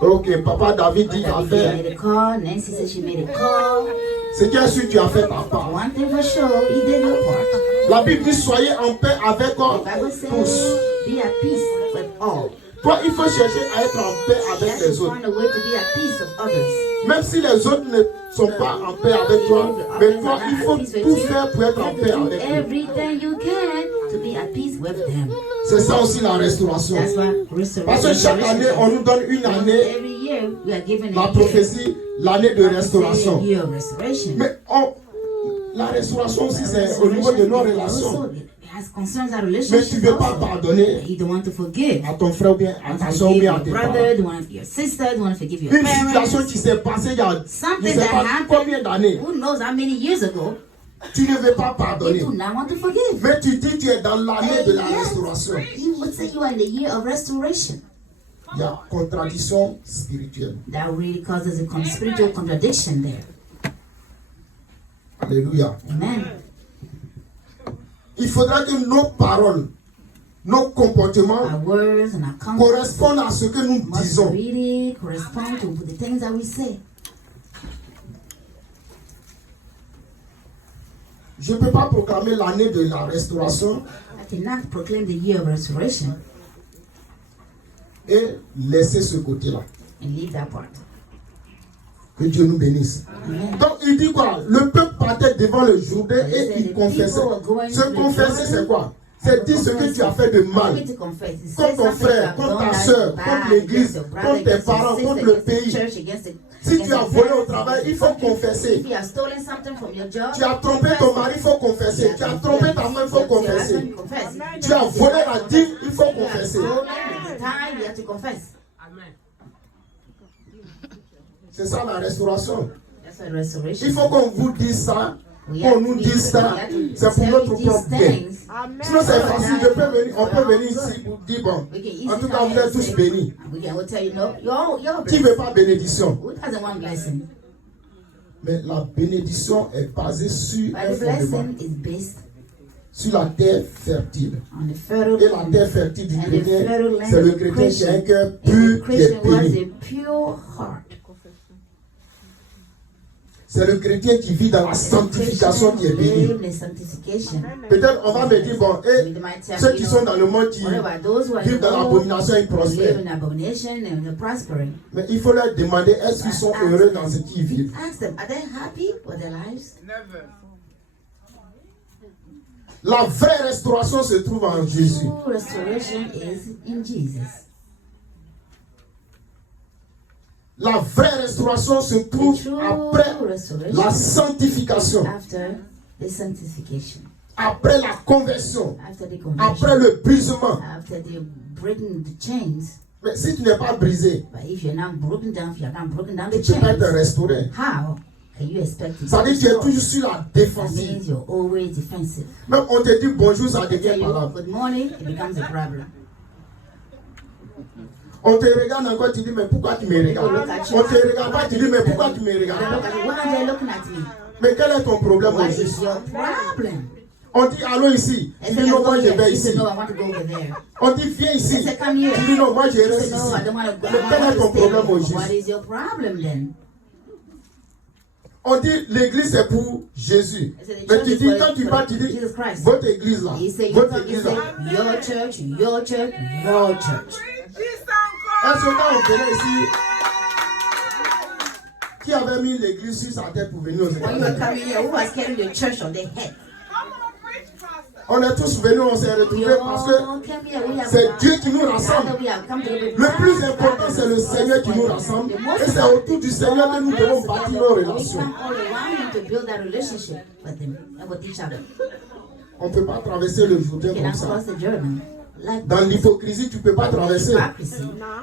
Ok, papa David dit qu'il a David fait. made a call. Nancy said she made a call. C'est bien sûr tu as fait ta part. One thing for sure, he did her part. La Bible dit soyez en paix avec The Bible says, tous. be at peace with all. Toi, il faut chercher à être en paix You avec have les to autres. find a way to be at peace with others. Même si les autres ne sont pas en paix avec toi, mais toi, il faut tout faire pour être You en have paix to do avec eux. everything you can to be at peace with them. C'est ça aussi la restauration. That's why restoration. Parce que chaque année, on nous donne une année, Every year we are given la a year. prophétie, l'année de restauration. A year of restoration. Mais la restauration aussi, c'est au niveau de nos relations. Has concerns our Mais relationship. tu ne veux pas also. pardonner You don't want to forgive. à ton frère ou bien à You ta want to soeur ou forgive bien à your tes brother, parents. you want to forgive your sister, you want to forgive your Une situation parents. qui s'est passée il y a je ne Something sais that pas combien happened, d'années. who knows how many years ago, Tu ne veux pas you pardonner. do not want to forgive. Mais tu dis tu es dans l'année de la Yes, restauration. you would say you are in the year of restoration. Il y a contradiction spirituelle. That really causes a spiritual contradiction there. Alléluia. Amen. il faudra que nos paroles, nos comportements Our words and our conduct correspondent à ce que nous must disons. really correspond to the things that we say. Je ne peux pas proclamer l'année de la restauration I cannot proclaim the year of restoration et laisser ce côté-là. and leave that part. Que Dieu nous bénisse. Amen. Donc il dit quoi? Le peuple partait devant le Jourdain et il confessait. Se confesser, c'est quoi? C'est dire ce que tu as fait de mal. Only to confess. It says Contre ton something frère, you have contre done ta that soeur, is bad contre l'église, against your brother, contre tes against your parents, sister, contre le against the pays. church, against the- Si tu against as the volé au parents, travail, il against faut something. confesser. If you have stolen something from your job, Tu as trompé ton mari, il faut confesser. Tu as trompé ta femme, il faut confesser. Tu as volé la dîme, il faut confesser. You have to confess. C'est ça la restauration. That's a restoration. Il faut qu'on vous dise ça, qu'on nous dise ça. C'est pour notre propre bien. Sinon c'est facile, on peut venir ici pour dire bon, en tout cas vous êtes tous bénis. We can tell you no, you're Qui ne veut pas bénédiction? Who doesn't want blessing? Mais la bénédiction est basée sur But un the fondement, blessing is based sur la terre fertile. on the fertile Et la land. terre fertile du And the chrétien, fertile land c'est le of chrétien qui a un Christian. cœur And the pur qui est Christian was béni. a pure heart. C'est le chrétien qui vit dans la sanctification qui est béni. Live in sanctification. Peut-être on va me dire, bon, et They might tell ceux you, qui sont dans le monde qui what about those who are vivent in dans the world, l'abomination, ils who live prospèrent. in abomination and they're prospering? Mais il faut leur demander, est-ce qu'ils sont heureux dans ce qu'ils vivent? Ask them, are they happy with their lives? La vraie restauration se trouve en Jésus. True restoration is in Jesus. La vraie restauration se trouve The true après restoration la sanctification, after the sanctification, après la conversion, after the après conversion, le brisement. after the breaking the chains. Mais si tu n'es pas brisé, But if you're not broken down, if you're not broken down tu the ne peux pas te chains, restaurer. how can you expect to Ça be veut dire que tu es restored? toujours sur la That défensive. means you're always defensive. Même on te dit bonjour, ça They tell devient you palabre. good morning, it becomes a problem. On te regarde encore, tu dis mais pourquoi tu me regardes? On te regarde pas, tu dis mais pourquoi tu me They look regardes? at you, why are they looking at me? Mais quel est ton problème What aujourd'hui? is your problem? On dit allô ici, tu And dis then non, moi je vais you say, ici. no, I want to go over there. On dit viens ici, They say, come here. tu dis non, moi je You reste say, ici. no, I don't want to go. Mais I quel est want ton to problème stay. aujourd'hui? What is your problem then? On dit l'église c'est pour Jésus. I said, the Mais church tu is dis, for- quand tu for parles, tu dis Jesus Christ. votre église là, You say, you votre talk, you église say, là. your church, your church, your church. Est-ce que quand on venait ici, qui avait mis l'église sur sa tête pour venir aux When you were États-Unis? coming here, who was carrying the church on their head? On est tous venus, on s'est We retrouvés parce que all came here. We have c'est Dieu qui nous rassemble. Father, we have come to Le plus important, c'est le Seigneur qui nous rassemble. Et c'est autour du Seigneur que nous devons bâtir nos relations. We come all around him to build that relationship with him and with each other. On ne peut pas traverser le Jourdain You comme cannot ça. cross the Jordan like Dans l'hypocrisie, tu ne peux pas traverser. hypocrisy.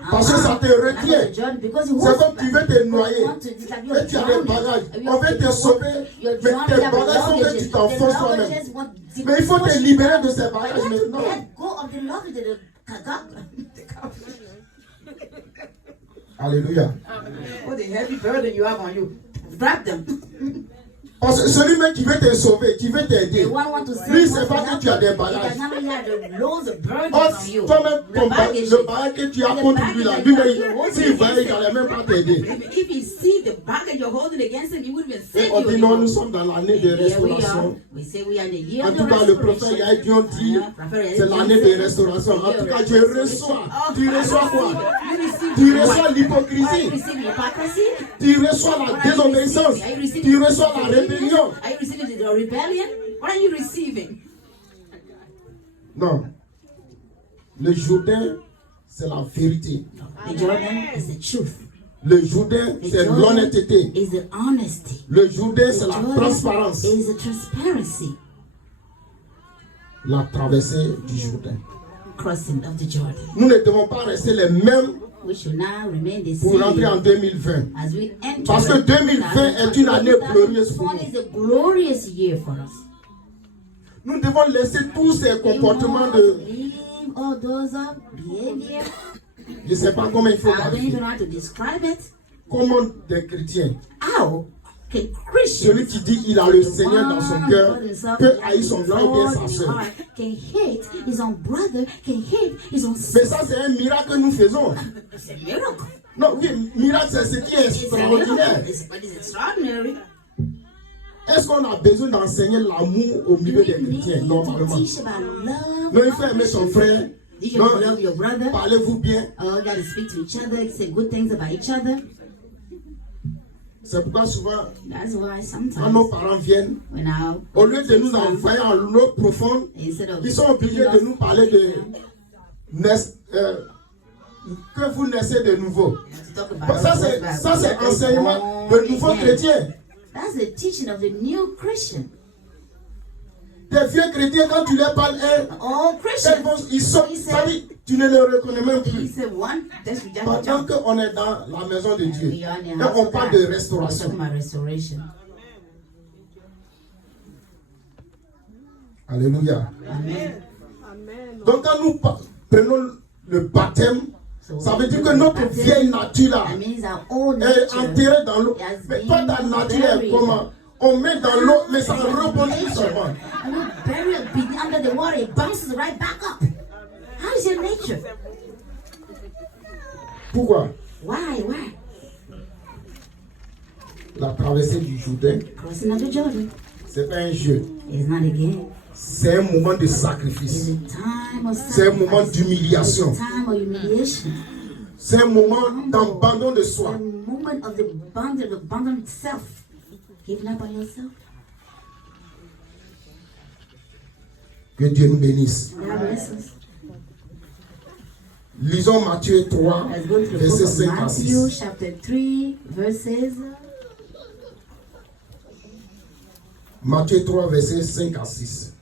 Parce que ça te retient. C'est comme tu veux te noyer. Et tu as des bagages. On veut te sauver. Mais tes bagages font que tu t'enfonces toi-même. Mais il faut te libérer de ces bagages maintenant. Alléluia. What the heavy burden you have on you. Grab them. Parce que celui-même qui veut te sauver, qui veut t'aider, The one want to save lui, you, c'est pas que tu as des he bagages. does not only have the loads of burdens Or, on you. toi-même, The le baggage. bagage que tu as contre lui, là, lui-même, s'il voyait, il n'allait même pas t'aider. If he see the baggage you're holding against him, he wouldn't even Et save on you. dit non, anymore. nous sommes dans l'année de Here we are. restauration. We say we are in the year En of tout the cas, le prophète restoration. Yahidion dit, c'est l'année de restauration. En tout cas, tu reçois. Tu reçois quoi? Tu reçois l'hypocrisie. Are you receiving hypocrisy? Tu reçois la désobéissance. Tu reçois la rébellion. Are you receiving the rebellion? What are you receiving? Non. Le Jourdain, c'est la vérité. The Jordan is the truth. Le Jourdain, The c'est Jordan l'honnêteté. is the honesty. Le Jourdain, The c'est la Jordan transparence. is the transparency. La traversée du Jourdain. Crossing of the Jordan. Nous ne devons pas rester les mêmes We should now remain the pour rentrer en same 2020. as we enter. Parce que 2020 est une année glorieuse pour 2020 nous. is a glorious year for us. Nous devons laisser tous ces comportements We de... must leave all those behavior. Je ne sais pas comment il faut I don't even qualifier. know how to describe it. Comment des chrétiens How Celui qui dit qu'il a le Seigneur dans son cœur peut haïr son frère ou bien sa soeur. can hate his own brother, can hate his own Mais sister. ça, c'est un miracle que nous faisons. It's a miracle. Non, oui, miracle, c'est ce qui est It's a extraordinaire. miracle. But it's extraordinary. Est-ce qu'on a besoin d'enseigner l'amour au milieu des You need chrétiens? to Normalement. teach about love. Non, il faut aimer son frère. You Non, should love your brother. parlez-vous bien. Oh, you gotta speak to each other, say good things about each other. C'est pourquoi souvent, That's why quand nos sometimes parents viennent, when our au lieu de nous envoyer en l'eau profonde, instead of ils sont obligés de nous parler de que vous naissez de nouveau. to talk Bon, about ça c'est enseignement de nouveaux chrétiens. That's the teaching of the new Christian. Des vieux chrétiens, quand tu leur parles, All Christians. ils sont, ça dit, tu ne les reconnais même He plus. said one, that's reject Pendant qu'on est dans la maison de Dieu, We are in et the house on of parle God. de We're restauration. talking about restoration. Alléluia. Amen. Donc quand nous prenons le baptême, So ça veut when dire we que do notre baptism, vieille nature là that means our old est nature enterrée dans l'eau. has Mais been toi ta nature est buried. comment? On met dans l'eau, mais ça rebondit seulement. And we bury it under the water, it bounces right back up. How is your nature? Pourquoi? Why? La traversée du Jourdain, Crossing of the Jordan c'est pas un jeu. is not a game. C'est un moment de It's sacrifice. a time of C'est un moment sacrifice. d'humiliation. It's a time of humiliation. C'est un moment d'abandon de soi. The moment of the abandon itself. Giving up on yourself. Que Dieu nous bénisse. God bless us. Lisons Matthieu 3, Let's go to the book versets of 5 à Matthew, 6. chapter 3, verses. Matthieu 3, versets 5 à 6.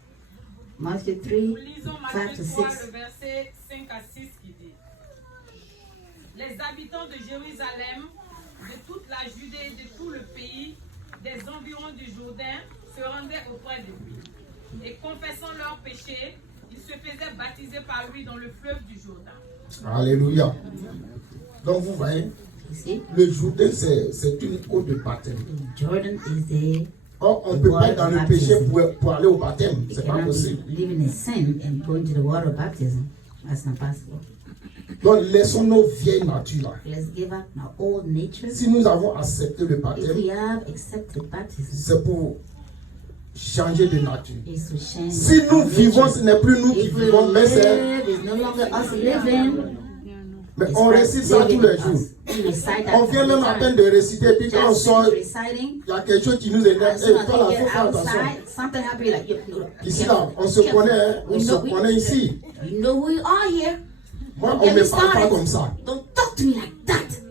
Matthew 3, Nous lisons 5 Matthieu to 3, 6. le verset 5 à 6 qui dit: Les habitants de Jérusalem, de toute la Judée et de tout le pays, des environs du Jourdain, se rendaient auprès de lui. Et confessant leurs péchés, ils se faisaient baptiser par lui dans le fleuve du Jourdain. Alléluia. Donc vous voyez, You see, le Jourdain c'est une eau de baptême. Jordan is the. Or, on ne peut pas être dans le péché pour aller au baptême. You C'est pas cannot possible. be living in sin and going to the water of baptism. That's not possible. Donc laissons nos vieilles natures là. Let's give up our old nature. Si nous avons accepté le If baptême, we have accepted baptism, c'est pour changer de nature. it's to change Si nous our vivons, nature. ce n'est plus nous qui If we vivons, mais c'est. live, it's no longer us living. Mais It's on Christ récite ça tous living les in jours. us. We recite that On vient all the même à time. peine de réciter, puis quand on Just sort, finish reciting. il y a quelque chose qui nous énerve. As Et soon as toi là, you faut get faire attention. outside, something happens like you know. Ici là, on se connaît, hein, on se connaît ici. You know who you are here. Moi, Don't on get ne me me parle pas started. comme ça. Don't talk to me like that.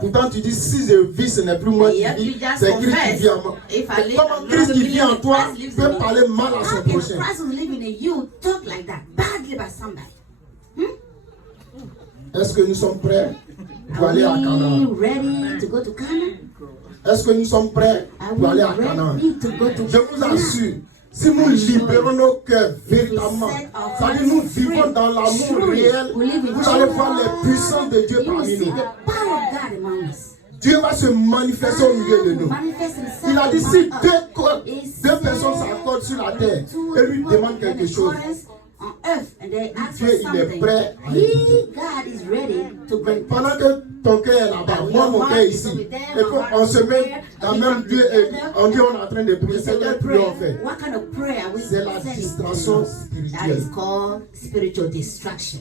Pourtant, tu dis, si je vis, ce n'est plus moi qui Yep, you vis, just c'est Christ qui confess. vit en moi. If I Mais live, comment I'm Christ not qui believing vit en that toi Christ lives peut in me. parler mal à How son can prochain? Christ who's living in you talk like that badly about somebody? Est-ce que nous sommes prêts pour Are aller à Canaan? we ready to go to Canaan? Est-ce que nous sommes prêts Are pour we aller à Canaan? ready to go to Je vous Canaan? assure, si nous libérons nos cœurs véritablement, c'est-à-dire nous vivons dans l'amour réel, vous allez voir les puissances de Dieu You will parmi see nous. the power of God among us. Dieu va se manifester au milieu de nous. Manifest himself Il a dit among si us. deux personnes s'accordent sur la terre et lui demandent quelque chose, On earth, and they ask Dieu, for il est something. prêt à He, écouter. God is ready to grant Pendant us. que ton cœur est là-bas, moi mon cœur est ici, et puis on se met dans le même Dieu et on dit on est en train de prier, c'est quelle prière on fait? What kind of prayer are we C'est la sending? distraction That spirituelle. is called spiritual distraction.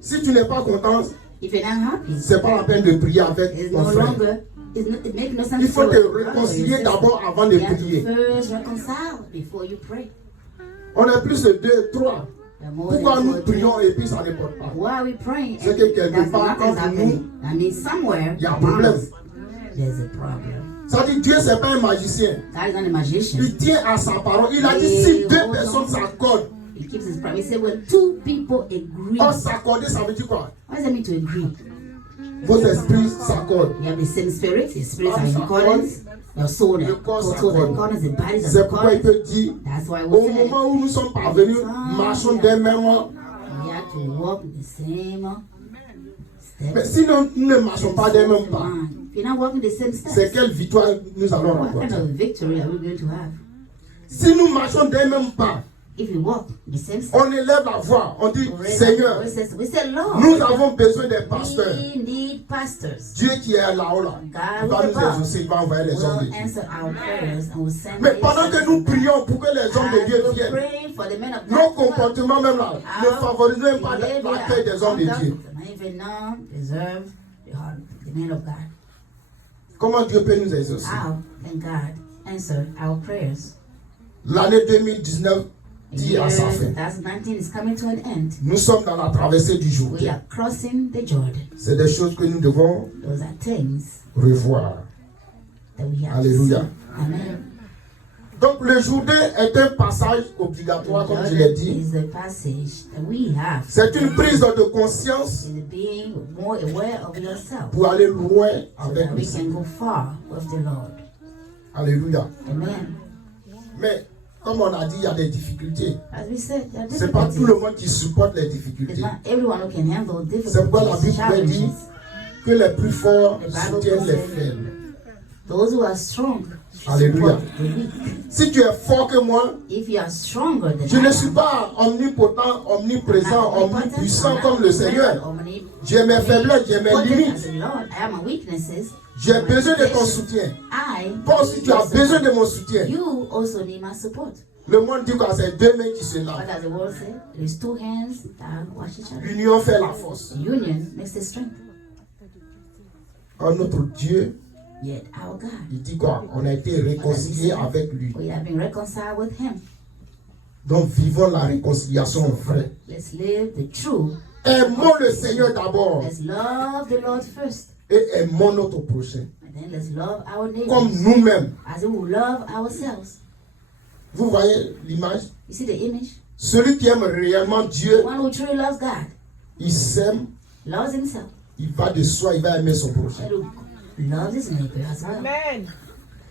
Si tu n'es pas content, If you're not happy, c'est pas la peine de prier avec it's ton no frère. longer, it makes no sense. Il faut to te pray with your brother or your réconcilier sister. d'abord avant de You have prier. to first reconcile before you pray. On est plus de 2, 3. The more Pourquoi than nous two or prions three. et puis ça ne porte pas? Why are we praying? C'est que quelque That's part, nothing's entre happening. That means somewhere Il y a un among problème. us, there's a problem. Ça dit Dieu, c'est pas un magicien. God is not a magician. Il tient à sa parole. Il a dit si deux personnes s'accordent, He keeps his promise. He said when two people agree. or s'accorder, ça veut dire quoi? What does that mean to agree? Vos esprits s'accordent. You have the same spirit. Your spirits are in accordance. Your soul and Le corps total s'accorde. accordance. The bodies are C'est in pourquoi il accordance. peut dire, That's why au we said moment où nous sommes parvenus, marchons d'un même mois. we have to walk in the same Mais si nous ne marchons pas des mêmes pas, If you're not walking the same c'est steps, quelle victoire nous allons what kind remporter? of victory are we going to have? Si nous marchons des mêmes pas, If you walk the same steps, on élève la voix, on dit we raise Seigneur, our voices. We say, Lord, nous avons besoin des pasteurs. we need pastors. Dieu qui est là-haut, là, il va nous exaucer, il va envoyer les hommes de Will Dieu. answer our prayers and will send Mais pendant que nous prions pour que les hommes de Dieu we're viennent, praying for the men of nos God, comportements même là ne favorisent même pas behavior, l'accueil des hommes de conduct, Dieu. and even now deserve the men of God. Comment Dieu peut nous exaucer? How can God answer our prayers? L'année 2019 The dit year à sa fin. 2019 is coming to an end. Nous sommes dans la traversée du We Jourdain. are crossing the Jordan. C'est des choses que nous devons Those are things revoir. that we have Alléluia. to see. Amen. Donc le Jourdain est un passage obligatoire, comme je l'ai Jordan dit. is the passage that we have. C'est une prise de conscience Is being more aware of yourself pour aller loin so avec that lui. we can go far with the Lord. Alléluia. Amen. Mais comme on a dit, il y a des difficultés. As we said, there are C'est pas tout le difficulties. monde qui supporte les It's difficultés. not everyone who can handle C'est pourquoi la difficulties, Bible dit challenges. que les plus forts The Bible soutiennent les says, faibles. Those who are strong Alléluia. support the weak. Si tu es fort que moi, If you are stronger than je I ne am, suis pas omnipotent, omniprésent, omnipuissant comme le Seigneur. Omnipotent, J'ai mes faiblesses, j'ai mes as limites. the Lord. I have my weaknesses. J'ai besoin de ton soutien. I Toi aussi, tu as besoin de mon soutien. You also need my support. Le monde dit que c'est deux mains qui se What lavent. does the world say? It is two hands that wash each other. L'union fait la force. Union makes the strength. Un autre Dieu, Yet our God, il dit quoi? On a été réconcilié avec lui. we have been reconciled with Him. Donc vivons la réconciliation vraie. Let's live the true. Aimons le Seigneur d'abord Let's love the Lord first. et aimons notre prochain. And then let's love our Comme neighbors nous-mêmes. as we will love ourselves. Vous voyez l'image? You see the image? Celui qui aime réellement Dieu, The one who truly loves God, il s'aime, loves himself, il va de soi, il va aimer son prochain. and who loves his neighbor as well. Amen.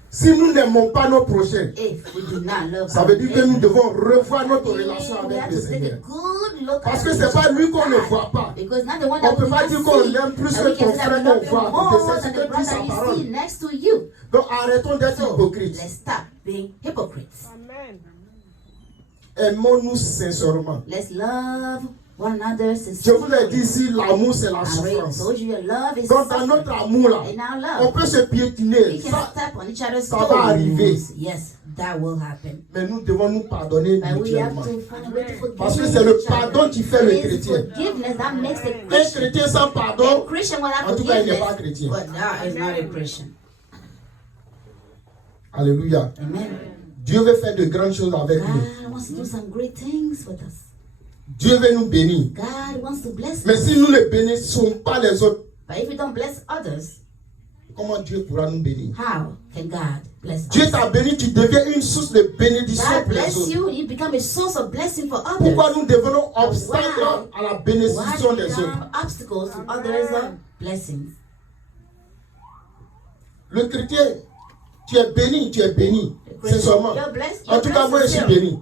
Si nous n'aimons pas nos prochains, If we do not love ça our veut dire que nous neighbor, devons revoir notre relation we avec have le to take a Seigneur. good look Parce at que the c'est pas lui qu'on ne God. voit pas. Because not the one On that peut we pas can dire qu'on see, l'aime plus and we que can ton say that frère we qu'on love him voit. more C'est than ce the que dit brother sa you see parole. next to you. Donc arrêtons d'être So hypocrites. let's stop being hypocrites. Amen. Aimons-nous sincèrement. Let's love one another Je vous l'ai dit sincerely. ici, l'amour c'est la I already souffrance. told you your love is Donc dans suffering. notre amour là, In our on love, peut se we piétiner. can Ça, step on each other's ça va arriver. toes. Yes, that will happen. mais nous devons nous pardonner But we have mutuellement. to find a way to forgive Parce que c'est le each other. pardon qui fait le It is chrétien. forgiveness that makes the Un Christian. chrétien sans A pardon, Christian without en tout cas, il n'est pas forgiveness, chrétien. but that is not a Christian. Alléluia. Amen. Dieu veut faire de grandes choses avec nous. God wants to do some great things with us. Dieu veut nous bénir. God wants to bless Mais us. si nous ne bénissons pas les autres, But if we don't bless others, comment Dieu pourra nous bénir? how can God bless Dieu us? t'a béni, tu deviens une source de bénédiction God pour les bless autres. you, you become a source of blessing for others. Pourquoi nous devenons obstacles à la Why bénédiction do des we autres? become obstacles to others' blessings? Le chrétien, tu es béni, tu es béni. C'est seulement. You're blessed. En tout cas, moi, je suis béni.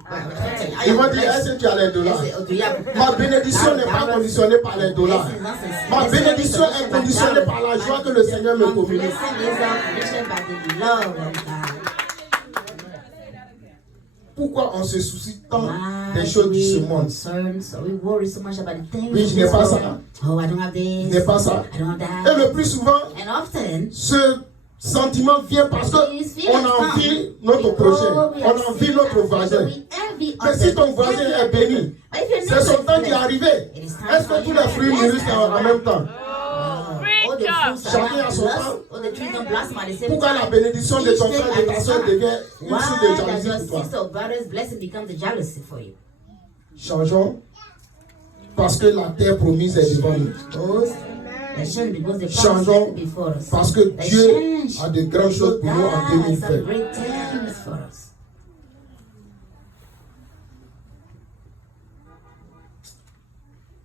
Ils vont dire, est-ce que tu as les dollars? Ma bénédiction n'est pas conditionnée par les dollars. Ma bénédiction est conditionnée par la joie que le Seigneur me communique. Pourquoi on se soucie tant des choses de ce monde? Oui, je n'ai pas ça. Oh, I don't have Je this. n'ai pas ça. I don't have Et that. le plus souvent, And often, ce sentiment vient parce qu'on envie notre prochain, on envie notre voisin. Mais si ton voisin est béni, c'est son temps qui est arrivé. Est-ce que tous les fruits mûrissent en même temps? Chacun a son temps. Pourquoi la bénédiction de ton frère et de ta soeur devient une source de Why does your jalousie pour toi? sister or brother's blessing become the jealousy for you? Changeons parce que la terre promise est devant nous. Let's change because the promise Changeons is before us. parce que Let's Dieu change a de grandes choses pour nous en God has some 2020. great things for us.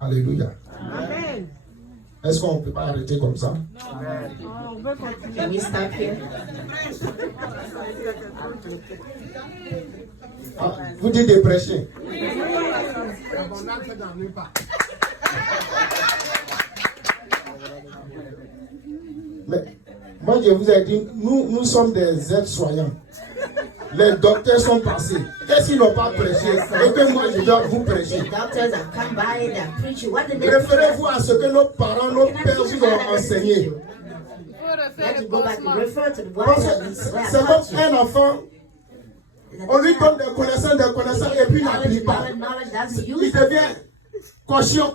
Alléluia. Amen. Est-ce qu'on ne peut pas arrêter comme ça? On veut continuer. Can we stop here? Ah, vous dites de prêcher. Moi, je vous ai dit, nous sommes des aides-soignants. Les docteurs sont passés. Qu'est-ce qu'ils n'ont pas prêché? Et que moi, je dois vous prêcher. Référez-vous à ce que nos parents, nos pères vous ont enseigné. C'est comme un enfant. On lui donne des connaissances, et puis il n'applique pas. Il devient cochon.